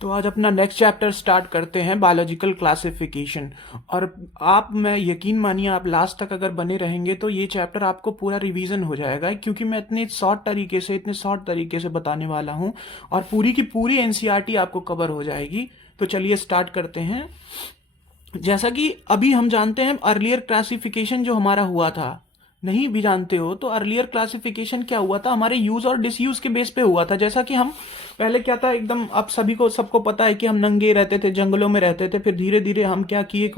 तो आज अपना नेक्स्ट चैप्टर स्टार्ट करते हैं, बायोलॉजिकल क्लासिफिकेशन। और मैं यकीन मानिए, आप लास्ट तक अगर बने रहेंगे तो ये चैप्टर आपको पूरा रिवीजन हो जाएगा, क्योंकि मैं इतने शॉर्ट तरीके से बताने वाला हूँ और पूरी की पूरी एनसीईआरटी आपको कवर हो जाएगी। तो चलिए स्टार्ट करते हैं। जैसा कि अभी हम जानते हैं, अर्लियर क्लासिफिकेशन जो हमारा हुआ था, नहीं भी जानते हो तो अर्लियर क्लासिफिकेशन क्या हुआ था, हमारे यूज और डिसयूज के बेस पे हुआ था। जैसा कि हम पहले क्या था, एकदम अब सबको पता है कि हम नंगे रहते थे, जंगलों में रहते थे। फिर धीरे धीरे हम क्या किए,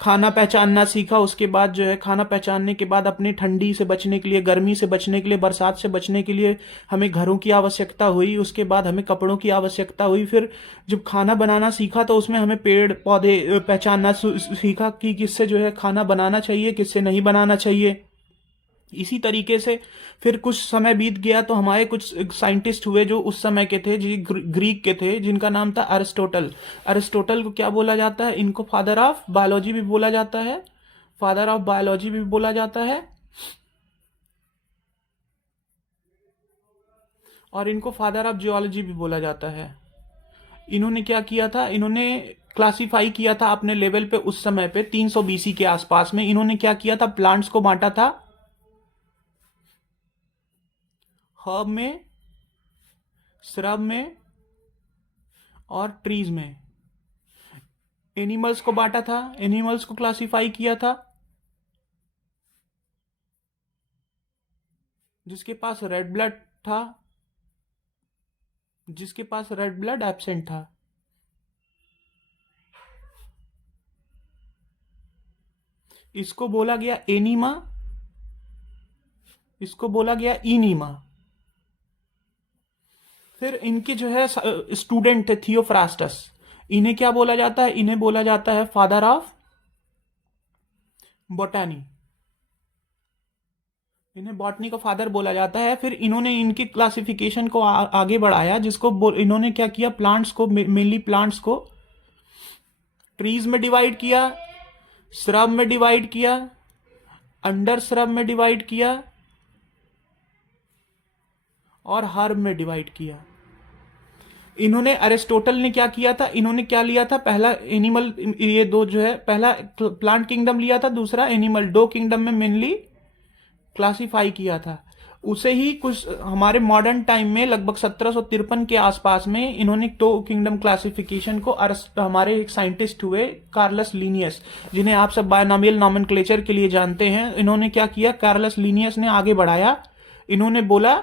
खाना पहचानना सीखा। उसके बाद जो है, खाना पहचानने के बाद अपने ठंडी से बचने के लिए, गर्मी से बचने के लिए, बरसात से बचने के लिए हमें घरों की आवश्यकता हुई। उसके बाद हमें कपड़ों की आवश्यकता हुई। फिर जब खाना बनाना सीखा तो उसमें हमें पेड़ पौधे पहचानना सीखा कि किससे जो है खाना बनाना चाहिए, किससे नहीं बनाना चाहिए। इसी तरीके से फिर कुछ समय बीत गया तो हमारे कुछ साइंटिस्ट हुए जो उस समय के थे, जी ग्रीक के थे, जिनका नाम था अरिस्टोटल। अरिस्टोटल को क्या बोला जाता है, इनको फादर ऑफ बायोलॉजी भी बोला जाता है, फादर ऑफ बायोलॉजी भी बोला जाता है, और इनको फादर ऑफ जियोलॉजी भी बोला जाता है। इन्होंने क्या किया था, इन्होंने क्लासिफाई किया था अपने लेवल पे उस समय पे 300 बीसी के आसपास में। इन्होंने क्या किया था, प्लांट्स को बांटा था हर्ब में, श्रब में और ट्रीज में। एनिमल्स को बांटा था, एनिमल्स को क्लासिफाई किया था जिसके पास रेड ब्लड था, जिसके पास रेड ब्लड एब्सेंट था। इसको बोला गया एनीमा, इसको बोला गया इनीमा। फिर इनके जो है स्टूडेंट थे थियोफ्रास्टस। इन्हें क्या बोला जाता है, इन्हें बोला जाता है फादर ऑफ बॉटनी। इन्हें बॉटनी का फादर बोला जाता है। फिर इन्होंने इनकी क्लासिफिकेशन को आगे बढ़ाया, जिसको इन्होंने क्या किया, प्लांट्स को, मेनली प्लांट्स को ट्रीज में डिवाइड किया, श्रब में डिवाइड किया, अंडर श्रब में डिवाइड किया और हर्ब में डिवाइड किया। इन्होंने, अरिस्टोटल ने क्या किया था, इन्होंने क्या लिया था, पहला एनिमल, ये दो जो है, पहला प्लांट किंगडम लिया था, दूसरा एनिमल, दो किंगडम में मेनली क्लासिफाई किया था। उसे ही कुछ हमारे मॉडर्न टाइम में लगभग 1753 के आसपास में इन्होंने दो किंगडम क्लासिफिकेशन को, हमारे एक साइंटिस्ट हुए कार्लस लीनियस, जिन्हें आप सब बायनॉमियल नॉमेनक्लेचर के लिए जानते हैं। इन्होंने क्या किया, कार्लस लीनियस ने आगे बढ़ाया। इन्होंने बोला,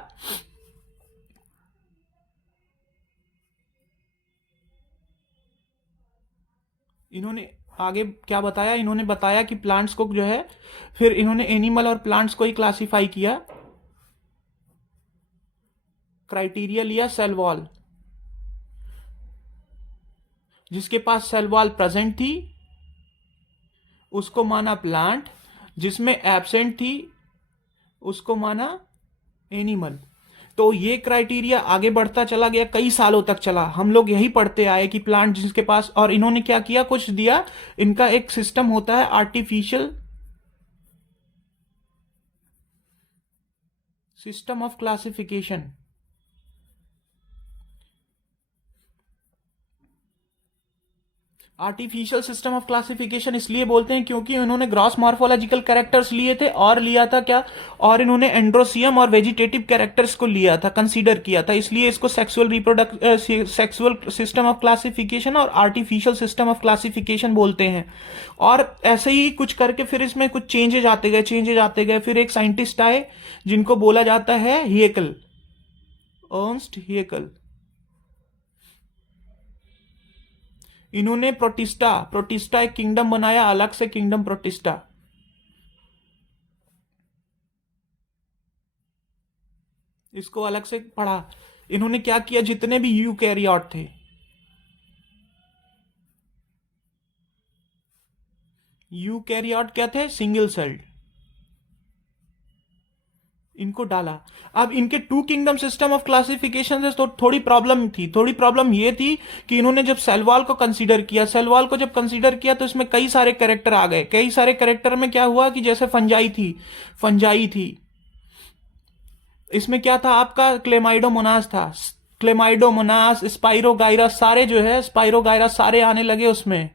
इन्होंने आगे क्या बताया, इन्होंने बताया कि प्लांट्स को जो है, फिर इन्होंने एनिमल और प्लांट्स को ही क्लासिफाई किया। क्राइटेरिया लिया सेल वॉल, जिसके पास सेल वॉल प्रेजेंट थी उसको माना प्लांट, जिसमें एब्सेंट थी उसको माना एनिमल। तो ये क्राइटेरिया आगे बढ़ता चला गया, कई सालों तक चला। हम लोग यही पढ़ते आए कि प्लांट जिसके पास, और इन्होंने क्या किया, कुछ दिया। इनका एक सिस्टम होता है artificial system of classification. Artificial system of classification इसलिए बोलते हैं क्योंकि उन्होंने ग्रॉस मॉर्फोलॉजिकल कैरेक्टर्स लिए थे, और लिया था क्या, और इन्होंने एंड्रोसियम और वेजिटेटिव कैरेक्टर्स को लिया था, कंसीडर किया था। इसलिए इसको सेक्सुअल सिस्टम ऑफ क्लासिफिकेशन और आर्टिफिशियल सिस्टम ऑफ क्लासिफिकेशन बोलते हैं। और ऐसे ही कुछ करके फिर इसमें कुछ चेंजेज आते गए। फिर एक साइंटिस्ट आए जिनको बोला जाता है हेयकल, अर्नस्ट हेयकल। इन्होंने प्रोटिस्टा एक किंगडम बनाया, अलग से किंगडम प्रोटिस्टा। इसको अलग से पढ़ा। इन्होंने क्या किया, जितने भी यूकैरियोट थे, यूकैरियोट क्या थे, सिंगल सेल्ड, इनको डाला। अब इनके two kingdom system of classification से तो थोड़ी प्रॉब्लम थी। थोड़ी प्रॉब्लम ये थी कि इन्होंने जब सेल वॉल को कंसीडर किया, सेल वॉल को जब कंसीडर किया तो इसमें कई सारे कैरेक्टर आ गए। कई सारे कैरेक्टर में क्या हुआ कि जैसे फंजाई थी, इसमें क्या था, आपका क्लेमाइडोमोनास था, क्लेमाइडोमोनास, स्पाइरोगाइरस, सारे जो है स्पाइरोगाइरस सारे आने लगे उसमें,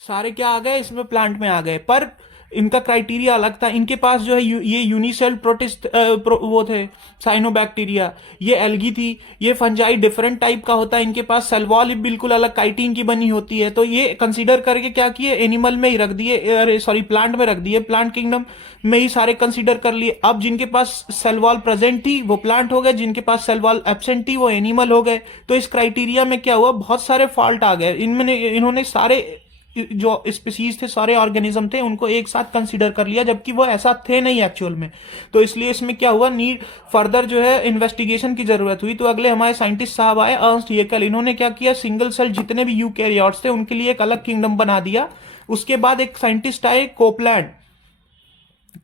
सारे क्या आ गए इसमें, प्लांट में आ गए। पर इनका क्राइटेरिया अलग था। इनके पास जो है ये यूनिसेल प्रोटिस्ट वो थे साइनोबैक्टीरिया, ये एल्गी थी। ये फंजाई डिफरेंट टाइप का होता है, इनके पास सेल वॉल बिल्कुल अलग काइटिन की बनी होती है। तो ये कंसीडर करके क्या किए, एनिमल में ही रख दिए, अरे सॉरी प्लांट में रख दिए, प्लांट किंगडम में ही सारे कंसीडर कर लिए। अब जिनके पास सेल वॉल प्रेजेंट थी वो प्लांट हो गए, जिनके पास सेल वॉल एब्सेंट थी वो एनिमल हो गए। तो इस क्राइटेरिया में क्या हुआ, बहुत सारे फॉल्ट आ गए इनमें। इन्होंने सारे जो स्पीसीज थे, सारे ऑर्गेनिज्म थे, उनको एक साथ कंसीडर कर लिया, जबकि वो ऐसा थे नहीं एक्चुअल में। तो इसलिए इसमें क्या हुआ, नीड फर्दर जो है इन्वेस्टिगेशन की जरूरत हुई। तो अगले हमारे साइंटिस्ट साहब आए, अर्न्स्ट हेकल। इन्होंने क्या किया, सिंगल सेल जितने भी यूकैरियोट्स थे उनके लिए एक अलग किंगडम बना दिया। उसके बाद एक साइंटिस्ट आए कोपलैंड।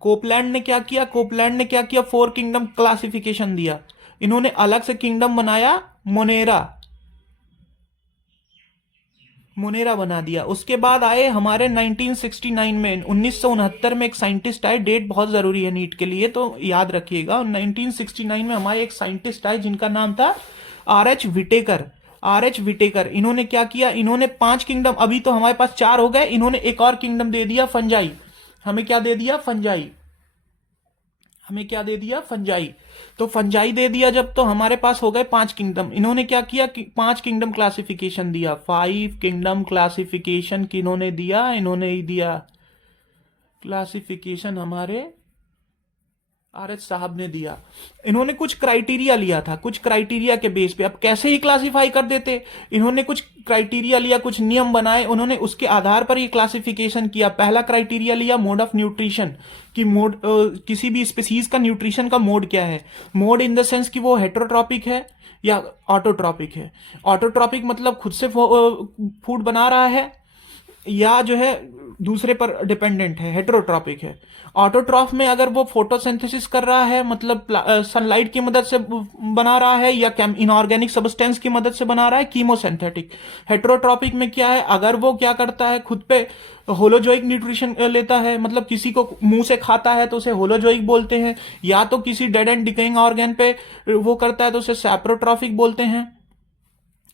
कोपलैंड ने क्या किया, कोपलैंड ने क्या किया, 4 किंगडम क्लासिफिकेशन दिया। इन्होंने अलग से किंगडम बनाया, मोनेरा, मुनेरा बना दिया। उसके बाद आए हमारे 1969 में, 1969 में एक साइंटिस्ट आए, डेट बहुत जरूरी है नीट के लिए तो याद रखिएगा। 1969 में हमारे एक साइंटिस्ट आए जिनका नाम था R H Whittaker. R H Whittaker, इन्होंने क्या किया, इन्होंने 5 किंगडम, अभी तो हमारे पास 4 हो गए, इन्होंने एक और किंगडम दे दिया, फंजाई। हमें क्या दे दिया, फंजाई। हमें क्या दे दिया, फंजाई। तो फंजाई दे दिया जब, तो हमारे पास हो गए 5 किंगडम। इन्होंने क्या किया कि 5 किंगडम क्लासिफिकेशन दिया, 5 किंगडम क्लासिफिकेशन किन्होंने दिया, इन्होंने ही दिया क्लासिफिकेशन, हमारे आर एच साहब ने दिया। इन्होंने कुछ क्राइटेरिया लिया था, कुछ क्राइटेरिया के बेस पे, अब कैसे ही क्लासिफाई कर देते, इन्होंने कुछ क्राइटेरिया लिया, कुछ नियम बनाए, उन्होंने उसके आधार पर ये क्लासिफिकेशन किया। पहला क्राइटेरिया लिया मोड ऑफ न्यूट्रिशन, कि मोड किसी भी स्पीसीज का न्यूट्रिशन का मोड क्या है। मोड इन द सेंस कि वो हेट्रोट्रॉपिक है या ऑटोट्रॉपिक है। ऑटोट्रॉपिक मतलब खुद से फूड बना रहा है, या जो है दूसरे पर डिपेंडेंट है, हेटेरोट्रॉपिक है। ऑटोट्रॉफ में अगर वो फोटोसिंथेसिस कर रहा है, मतलब सनलाइट की मदद से बना रहा है, या इनऑर्गेनिक सब्सटेंस की मदद से बना रहा है, कीमोसिंथेटिक। हेटेरोट्रॉपिक में क्या है, अगर वो क्या करता है, खुद पे होलोजोइक न्यूट्रिशन लेता है, मतलब किसी को मुंह से खाता है तो उसे होलोजोइक बोलते हैं, या तो किसी डेड एंड डिकेइंग ऑर्गेन पे वो करता है तो उसे सैप्रोट्रॉफिक बोलते हैं।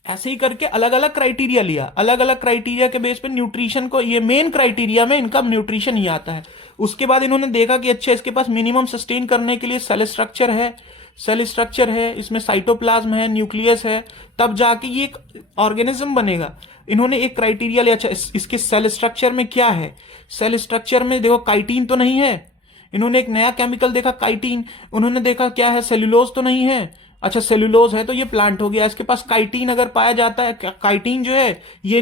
ऐसे ही करके अलग अलग क्राइटेरिया लिया, अलग अलग क्राइटेरिया के बेस पे न्यूट्रिशन को, ये मेन क्राइटेरिया में इनका न्यूट्रिशन ही आता है। उसके बाद इन्होंने देखा कि अच्छा इसके पास मिनिमम सस्टेन करने के लिए सेल स्ट्रक्चर है, सेल स्ट्रक्चर है, इसमें साइटोप्लाज्म है, न्यूक्लियस है, तब जाके ये एक ऑर्गेनिज्म बनेगा। इन्होंने एक क्राइटेरिया लिया, अच्छा इसके सेल स्ट्रक्चर में क्या है, सेल स्ट्रक्चर में देखो काइटिन तो नहीं है। इन्होंने एक नया केमिकल देखा, काइटिन। उन्होंने देखा क्या है, सेल्यूलोज तो नहीं है। अच्छा सेल्यूलोज है तो ये प्लांट हो गया। इसके पास काइटिन अगर पाया जाता है, काइटिन जो है ये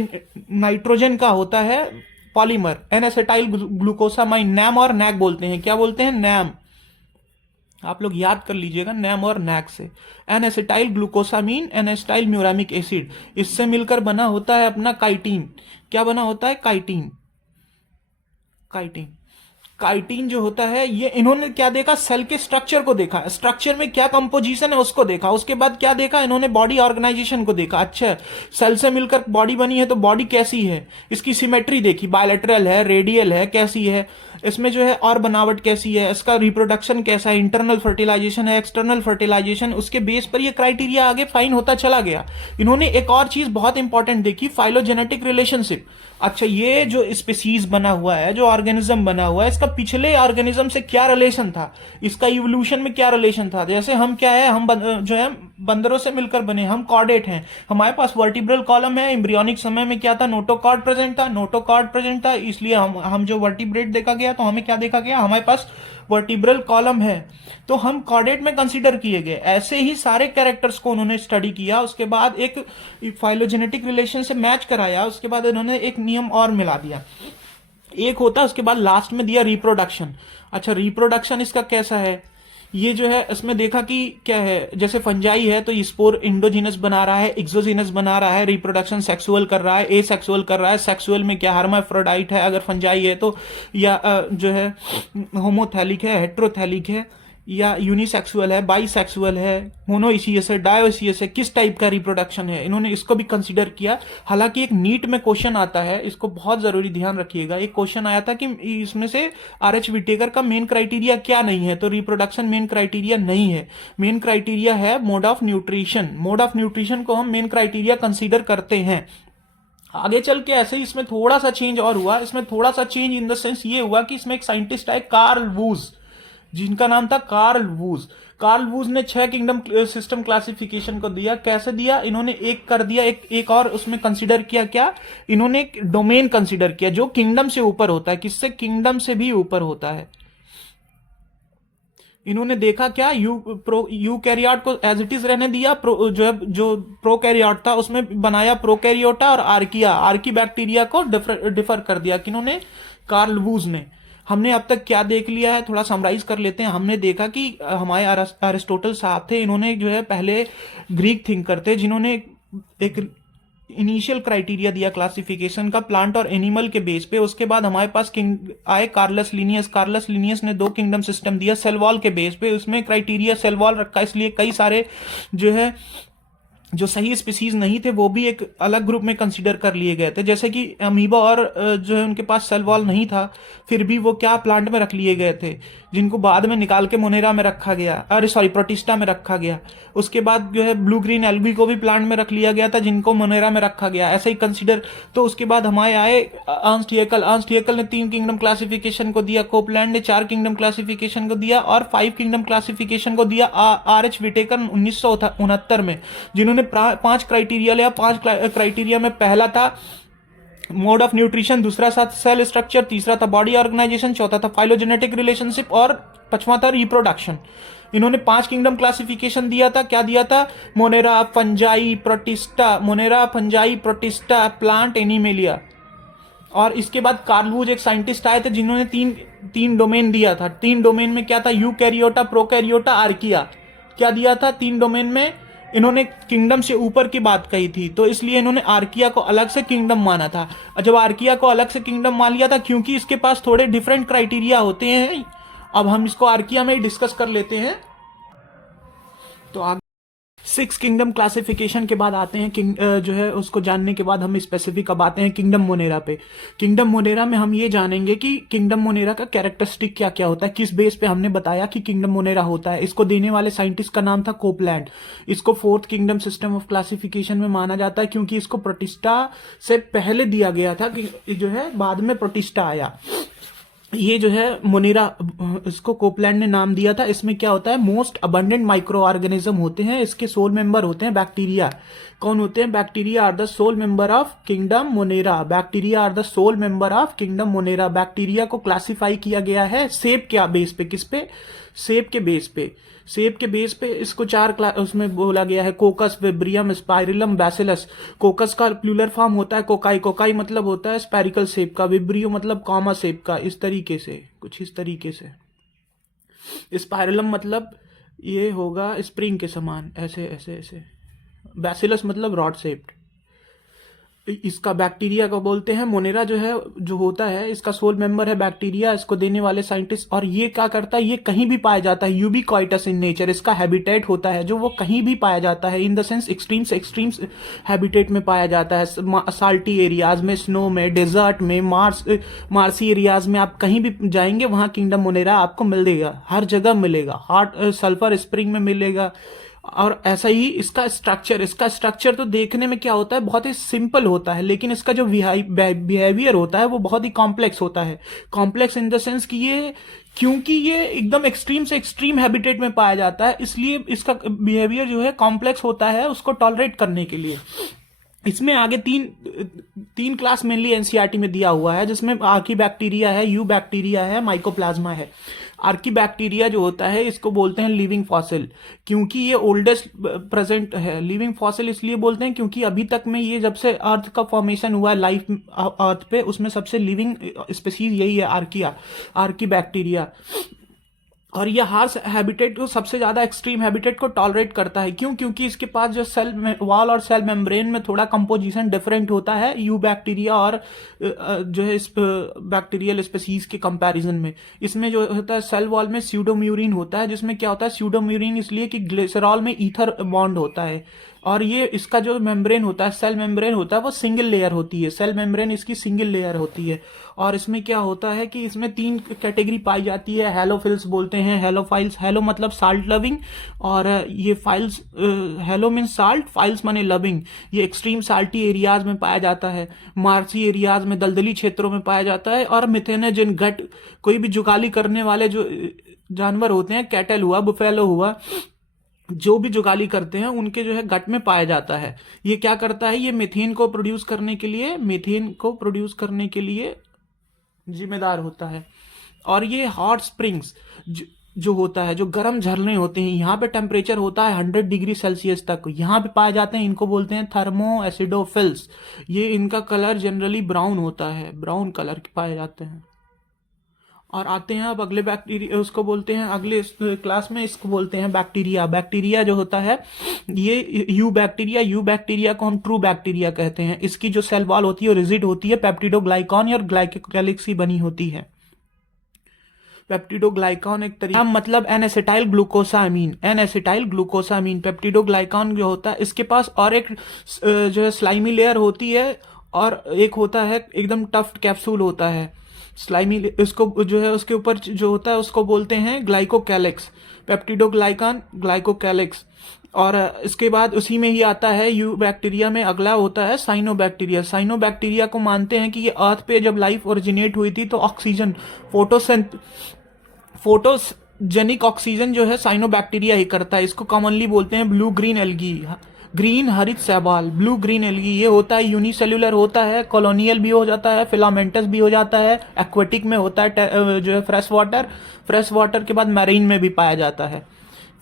नाइट्रोजन का होता है polymer, N acetyl glucosamine, NAM और नैक बोलते हैं। क्या बोलते हैं, नैम। आप लोग याद कर लीजिएगा, नैम और नैक से। N acetyl glucosamine, N acetyl muramic acid, इससे मिलकर बना होता है अपना काइटिन। क्या बना होता है, काइटिन। काइटिन, काइटिन जो होता है, ये इन्होंने क्या देखा, सेल के स्ट्रक्चर को देखा, स्ट्रक्चर में क्या कंपोजिशन है उसको देखा। उसके बाद क्या देखा, इन्होंने बॉडी ऑर्गेनाइजेशन को देखा। अच्छा सेल से मिलकर बॉडी बनी है तो बॉडी कैसी है, इसकी सिमेट्री देखी, बायलैटरल है, रेडियल है, कैसी है, इसमें जो है और बनावट कैसी है, इसका रिप्रोडक्शन कैसा है, इंटरनल फर्टिलाइजेशन है, एक्सटर्नल फर्टिलाइजेशन। उसके बेस पर ये क्राइटेरिया आगे फाइन होता चला गया। इन्होंने एक और चीज बहुत इंपॉर्टेंट देखी, फाइलोजेनेटिक रिलेशनशिप। अच्छा ये जो स्पीसीज बना हुआ है, जो ऑर्गेनिज्म बना हुआ है, इसका पिछले ऑर्गेनिज्म से क्या रिलेशन था, इसका इवोल्यूशन में क्या रिलेशन था। जैसे हम क्या है, हम जो है बंदरों से मिलकर बने, हम कॉर्डेट हैं, हमारे पास वर्टिब्रल कॉलम है। एम्ब्रियोनिक समय में क्या था, नोटोकॉर्ड प्रेजेंट था, नोटोकॉर्ड प्रेजेंट था, इसलिए हम जो वर्टिब्रेट देखा गया तो हमें क्या देखा गया, हमारे पास वर्टिब्रल कॉलम है, तो हम कॉर्डेट में कंसीडर किए गए। ऐसे ही सारे कैरेक्टर्स को उन्होंने स्टडी किया, उसके बाद एक फाइलोजेनेटिक रिलेशन से मैच कराया, उसके बाद उन्होंने एक नियम और मिला दिया, एक होता, उसके बाद लास्ट में दिया रिप्रोडक्शन। अच्छा रिप्रोडक्शन इसका कैसा है, ये जो है इसमें देखा कि क्या है, जैसे फंजाई है तो स्पोर इंडोजिनस बना रहा है, एक्सोजिनस बना रहा है, रिप्रोडक्शन सेक्सुअल कर रहा है, ए सेक्सुअल कर रहा है, सेक्सुअल में क्या हर्माफ्रोडाइट है अगर फंजाई है तो, या जो है होमोथैलिक है, हेट्रोथैलिक है, या यूनिसेक्सुअल है, बाईसेक्सुअल है, मोनोइसियस है, डायोइसियस है, किस टाइप का रिप्रोडक्शन है, इन्होंने इसको भी कंसिडर किया। हालांकि एक नीट में क्वेश्चन आता है, इसको बहुत जरूरी ध्यान रखिएगा, एक क्वेश्चन आया था कि इसमें से आर एच विटेकर का मेन क्राइटेरिया क्या नहीं है, तो रिप्रोडक्शन मेन क्राइटेरिया नहीं है, मेन क्राइटेरिया है mode of nutrition. Mode of nutrition को हम मेन क्राइटेरिया कंसिडर करते हैं। आगे चल के ऐसे ही इसमें थोड़ा सा चेंज और हुआ, इसमें थोड़ा सा चेंज इन द सेंस ये हुआ कि इसमें एक साइंटिस्ट आए कार्ल वूज, जिनका नाम था कार्ल वूज। कार्ल वूज ने 6 किंगडम सिस्टम क्लासिफिकेशन को दिया। कैसे दिया? इन्होंने एक कर दिया, एक और उसमें कंसीडर किया, क्या? इन्होंने एक डोमेन कंसीडर किया जो किंगडम से ऊपर होता है। किससे? किंगडम से भी ऊपर होता है। इन्होंने देखा क्या, यू कैरियोट को एज इट इज रहने दिया, जो प्रो कैरियोट था उसमें बनाया प्रोकैरियोटा, और आर्की बैक्टीरिया को डिफर कर दिया। किन्होंने? कार्ल वूज ने। हमने अब तक क्या देख लिया है, थोड़ा समराइज कर लेते हैं। हमने देखा कि हमारे अरिस्टोटल साहब थे, इन्होंने जो है पहले ग्रीक थिंकर थे, जिन्होंने एक इनिशियल क्राइटेरिया दिया क्लासिफिकेशन का प्लांट और एनिमल के बेस पे। उसके बाद हमारे पास आए कार्लस लिनियस। कार्लस लिनियस ने 2 किंगडम सिस्टम दिया सेल वॉल के बेस पे। उसमें क्राइटेरिया सेल वॉल रखा, इसलिए कई सारे जो है जो सही स्पीसीज नहीं थे वो भी एक अलग ग्रुप में कंसीडर कर लिए गए थे। जैसे कि अमीबा और जो है उनके पास सेल वॉल नहीं था, फिर भी वो क्या प्लांट में रख लिए गए थे, जिनको बाद में निकाल के मोनेरा में रखा गया, अरे सॉरी प्रोटिस्टा में रखा गया। उसके बाद जो है ब्लू ग्रीन एल्गी को भी प्लांट में रख लिया गया था, जिनको मोनेरा में रखा गया, ऐसे ही कंसीडर। तो उसके बाद हमारे आए अर्नस्ट हेयकल ने 3 किंगडम क्लासिफिकेशन को दिया, कोपलैंड ने 4 किंगडम क्लासिफिकेशन को दिया, और 5 किंगडम क्लासिफिकेशन को दिया आर एच विटेकर 1969 में, जिन्होंने 5 क्राइटेरिया लिया। 5 क्राइटेरिया में पहला था मोड ऑफ न्यूट्रिशन, दूसरा था सेल स्ट्रक्चर, तीसरा था बॉडी ऑर्गेनाइजेशन, चौथा था फाइलोजेनेटिक रिलेशनशिप, और 5वां था रिप्रोडक्शन। इन्होंने 5 किंगडम क्लासिफिकेशन दिया था। क्या दिया था? Monera, fungi, protista, plant, animalia. और इसके बाद कार्ल वूज एक साइंटिस्ट आए थे, जिन्होंने तीन डोमेन दिया था। 3 डोमेन में क्या था? Eukaryota, प्रोकैरियोटा, archaea. क्या दिया था 3 डोमेन में? इन्होंने किंगडम से ऊपर की बात कही थी, तो इसलिए इन्होंने आर्किया को अलग से किंगडम माना था। जब आर्किया को अलग से किंगडम मान लिया था, क्योंकि इसके पास थोड़े डिफरेंट क्राइटेरिया होते हैं। अब हम इसको आर्किया में ही डिस्कस कर लेते हैं। तो आगे 6 किंगडम क्लासिफिकेशन के बाद आते हैं जो है उसको जानने के बाद हम स्पेसिफिक अब आते हैं किंगडम मोनेरा पे। किंगडम मोनेरा में हम ये जानेंगे कि किंगडम मोनेरा का कैरेक्टरिस्टिक क्या क्या होता है, किस बेस पे हमने बताया कि किंगडम मोनेरा होता है। इसको देने वाले साइंटिस्ट का नाम था कोपलैंड। इसको 4th kingdom system of classification में माना जाता है, क्योंकि इसको प्रोटिस्टा से पहले दिया गया था, कि जो है बाद में प्रोटिस्टा आया। ये जो है मोनेरा, इसको कोपलैंड ने नाम दिया था। इसमें क्या होता है? मोस्ट अबंडेंट माइक्रो ऑर्गेनिज्म होते हैं। इसके सोल मेंबर होते हैं बैक्टीरिया। कौन होते हैं? Bacteria are the sole member of kingdom Monera. Bacteria are the sole member of kingdom Monera. Bacteria को क्लासिफाई किया गया है सेप क्या बेस पे? किस पे? सेप के बेस पे। सेप के बेस पे इसको 4 उसमें बोला गया है, कोकस, विब्रियम, स्पाइरिलम, बैसिलस। कोकस का प्लूरल फॉर्म होता है कोकाई। कोकाई मतलब होता है स्पेरिकल शेप का। विब्रियो मतलब कॉमा शेप का, इस तरीके से, कुछ इस तरीके से। स्पाइरिलम मतलब ये होगा स्प्रिंग के समान, ऐसे ऐसे ऐसे। बैसिलस मतलब रॉड शेप्ड। इसका बैक्टीरिया को बोलते हैं। मोनेरा जो है, जो होता है, इसका सोल मेंबर है बैक्टीरिया। इसको देने वाले साइंटिस्ट, और ये क्या करता है? ये कहीं भी पाया जाता है, यूबिक्वाइटस इन नेचर। इसका हैबिटेट होता है जो वो कहीं भी पाया जाता है, इन द सेंस एक्सट्रीम से एक्सट्रीम हैबिटेट में पाया जाता है। साल्टी एरियाज में, स्नो में, डेजर्ट में, मार्सी एरियाज में, आप कहीं भी जाएंगे वहां किंगडम मोनेरा आपको मिलेगा, हर जगह मिलेगा। हॉट सल्फर स्प्रिंग में मिलेगा। और ऐसा ही इसका स्ट्रक्चर तो देखने में क्या होता है? बहुत ही सिंपल होता है, लेकिन इसका जो बिहेवियर होता है वो बहुत ही कॉम्प्लेक्स होता है। कॉम्प्लेक्स इन द सेंस कि ये, क्योंकि ये एकदम एक्सट्रीम से एक्सट्रीम हैबिटेट में पाया जाता है, इसलिए इसका बिहेवियर जो है कॉम्प्लेक्स होता है उसको टॉलरेट करने के लिए। इसमें आगे तीन क्लास मेनली एनसीईआरटी में दिया हुआ है, जिसमें आर्की बैक्टीरिया है, यू बैक्टीरिया है, माइकोप्लाज्मा है। आर्की बैक्टीरिया जो होता है इसको बोलते हैं लिविंग फॉसिल, क्योंकि ये ओल्डेस्ट प्रेजेंट है। लिविंग फॉसिल इसलिए बोलते हैं क्योंकि अभी तक में ये, जब से अर्थ का फॉर्मेशन हुआ है लाइफ अर्थ पे, उसमें सबसे लिविंग स्पीसीज यही है, आर्की बैक्टीरिया। और ये हार्श हैबिटेट को, सबसे ज्यादा एक्सट्रीम हैबिटेट को टॉलरेट करता है। क्यों? क्योंकि इसके पास जो सेल वॉल और सेल मेम्ब्रेन में थोड़ा कंपोजिशन डिफरेंट होता है यू बैक्टीरिया और जो है इस बैक्टीरियल स्पीसीज के कंपैरिजन में। इसमें जो होता है सेल वॉल में स्यूडोम्यूरिन होता है, जिसमें क्या होता है स्यूडोम्यूरिन इसलिए कि ग्लिसरॉल में ईथर बॉन्ड होता है। और ये इसका जो मेम्ब्रेन होता है, सेल मेम्ब्रेन होता है, वो सिंगल लेयर होती है। सेल मेम्ब्रेन इसकी सिंगल लेयर होती है। और इसमें क्या होता है कि इसमें 3 कैटेगरी पाई जाती है। हेलोफिल्स बोलते हैं, हेलोफाइल्स, हेलो मतलब साल्ट लविंग, और ये files, hello mean salt, files माने लविंग, ये एक्सट्रीम साल्टी एरियाज में पाया जाता है, मार्सी एरियाज में, दलदली क्षेत्रों में पाया जाता है। और मिथेनोजन गट, कोई भी जुगाली करने वाले जो जानवर होते हैं, कैटल हुआ, बुफेलो हुआ, जो भी जुगाली करते हैं उनके जो है गट में पाया जाता है। ये क्या करता है, ये मीथेन को प्रोड्यूस करने के लिए, जिम्मेदार होता है। और ये हॉट स्प्रिंग्स जो होता है, जो गर्म झरने होते हैं, यहाँ पे टेम्परेचर होता है 100 डिग्री सेल्सियस तक, यहाँ पे पाए जाते हैं, इनको बोलते हैं थर्मो एसिडोफिल्स। ये इनका कलर जनरली ब्राउन होता है, ब्राउन कलर के पाए जाते हैं। और आते हैं अब अगले बैक्टीरिया, उसको बोलते हैं अगले क्लास में, इसको बोलते हैं बैक्टीरिया। बैक्टीरिया जो होता है ये यू बैक्टीरिया को हम ट्रू बैक्टीरिया कहते हैं। इसकी जो सेल वॉल होती है वो रिजिड होती है, पेप्टिडोग्लाइकॉन और ग्लाइकोकैलिक्स की बनी होती है। पेप्टिडोग्लाइकॉन एक तरीका मतलब एन एसिटाइल ग्लूकोसामीन। पेप्टिडोग्लाइकॉन जो होता है इसके पास और एक जो है स्लाइमी लेयर होती है, और एक होता है एकदम टफ्ट कैप्सूल होता है स्लाइमी, इसको जो है उसके ऊपर जो होता है उसको बोलते हैं ग्लाइकोकैलिक्स, पेप्टिडोग्लाइकॉन ग्लाइकोकैलिक्स। और इसके बाद उसी में ही आता है यू बैक्टीरिया में अगला होता है साइनोबैक्टीरिया को मानते हैं कि ये अर्थ पे जब लाइफ ओरिजिनेट हुई थी तो ऑक्सीजन फोटोजेनिक ऑक्सीजन जो है साइनोबैक्टीरिया ही करता है। इसको कॉमनली बोलते हैं ब्लू ग्रीन एल्गी, ग्रीन हरित शैवाल, ब्लू ग्रीन एल्गी। ये होता है यूनिसेल्युलर होता है, कॉलोनियल भी हो जाता है, फिलामेंटस भी हो जाता है, एक्वेटिक में होता है जो है फ्रेश वाटर के बाद मैरीन में भी पाया जाता है।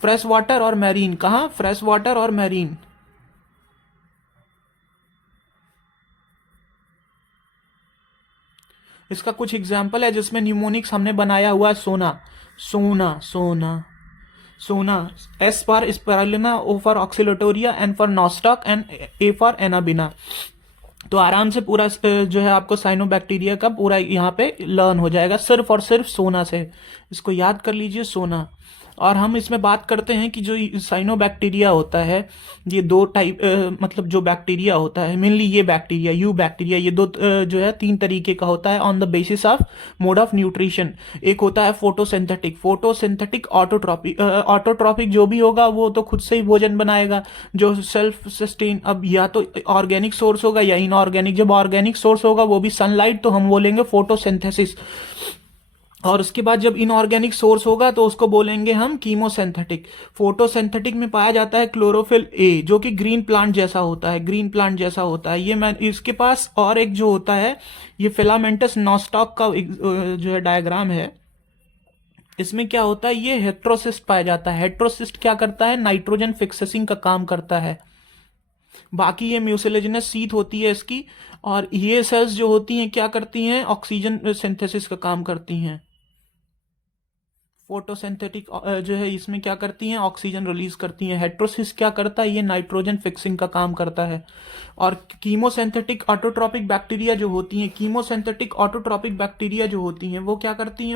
फ्रेश वाटर और मैरीन, कहाँ? फ्रेश वाटर और मैरीन। इसका कुछ एग्जाम्पल है जिसमें न्यूमोनिक्स हमने बनाया हुआ है, सोना, S for Spirulina, O for Oscillatoria, N for Nostoc and A for Anabaena. तो आराम से पूरा जो है आपको साइनोबैक्टीरिया का पूरा यहाँ पे लर्न हो जाएगा सिर्फ और सिर्फ सोना से। इसको याद कर लीजिए, सोना। और हम इसमें बात करते हैं कि जो साइनोबैक्टीरिया होता है ये 2 टाइप, मतलब जो बैक्टीरिया होता है मेनली ये बैक्टीरिया यू बैक्टीरिया, ये 2 जो है 3 तरीके का होता है on the basis of mode of nutrition. एक होता है फोटोसिंथेटिक, ऑटोट्रॉपिक जो भी होगा वो तो खुद से ही भोजन बनाएगा, जो सेल्फ सस्टेन। अब या तो ऑर्गेनिक सोर्स होगा या इनऑर्गेनिक। जब ऑर्गेनिक सोर्स होगा वो भी सनलाइट, तो हम बोलेंगे फोटोसिंथेसिस। और उसके बाद जब इनऑर्गेनिक सोर्स होगा तो उसको बोलेंगे हम कीमोसिंथेटिक। फोटोसिंथेटिक में पाया जाता है क्लोरोफिल ए, जो कि ग्रीन प्लांट जैसा होता है, ये मैं इसके पास और एक जो होता है ये फिलामेंटस नॉस्टॉक का जो है डायग्राम है। इसमें क्या होता है, ये हेट्रोसिस्ट पाया जाता है। हेट्रोसिस्ट क्या करता है, नाइट्रोजन फिक्सिंग का काम करता है। बाकी ये म्यूसिलेजिनस शीथ होती है इसकी, और ये सेल्स जो होती हैं क्या करती हैं, ऑक्सीजन सिंथेसिस का काम करती हैं। फोटोसिंथेटिक जो है इसमें क्या करती हैं, ऑक्सीजन रिलीज करती हैं। हेट्रोसिस क्या करता है, ये नाइट्रोजन फिक्सिंग का काम करता है। और कीमोसिंथेटिक ऑटोट्रॉपिक बैक्टीरिया जो होती हैं, वो क्या करती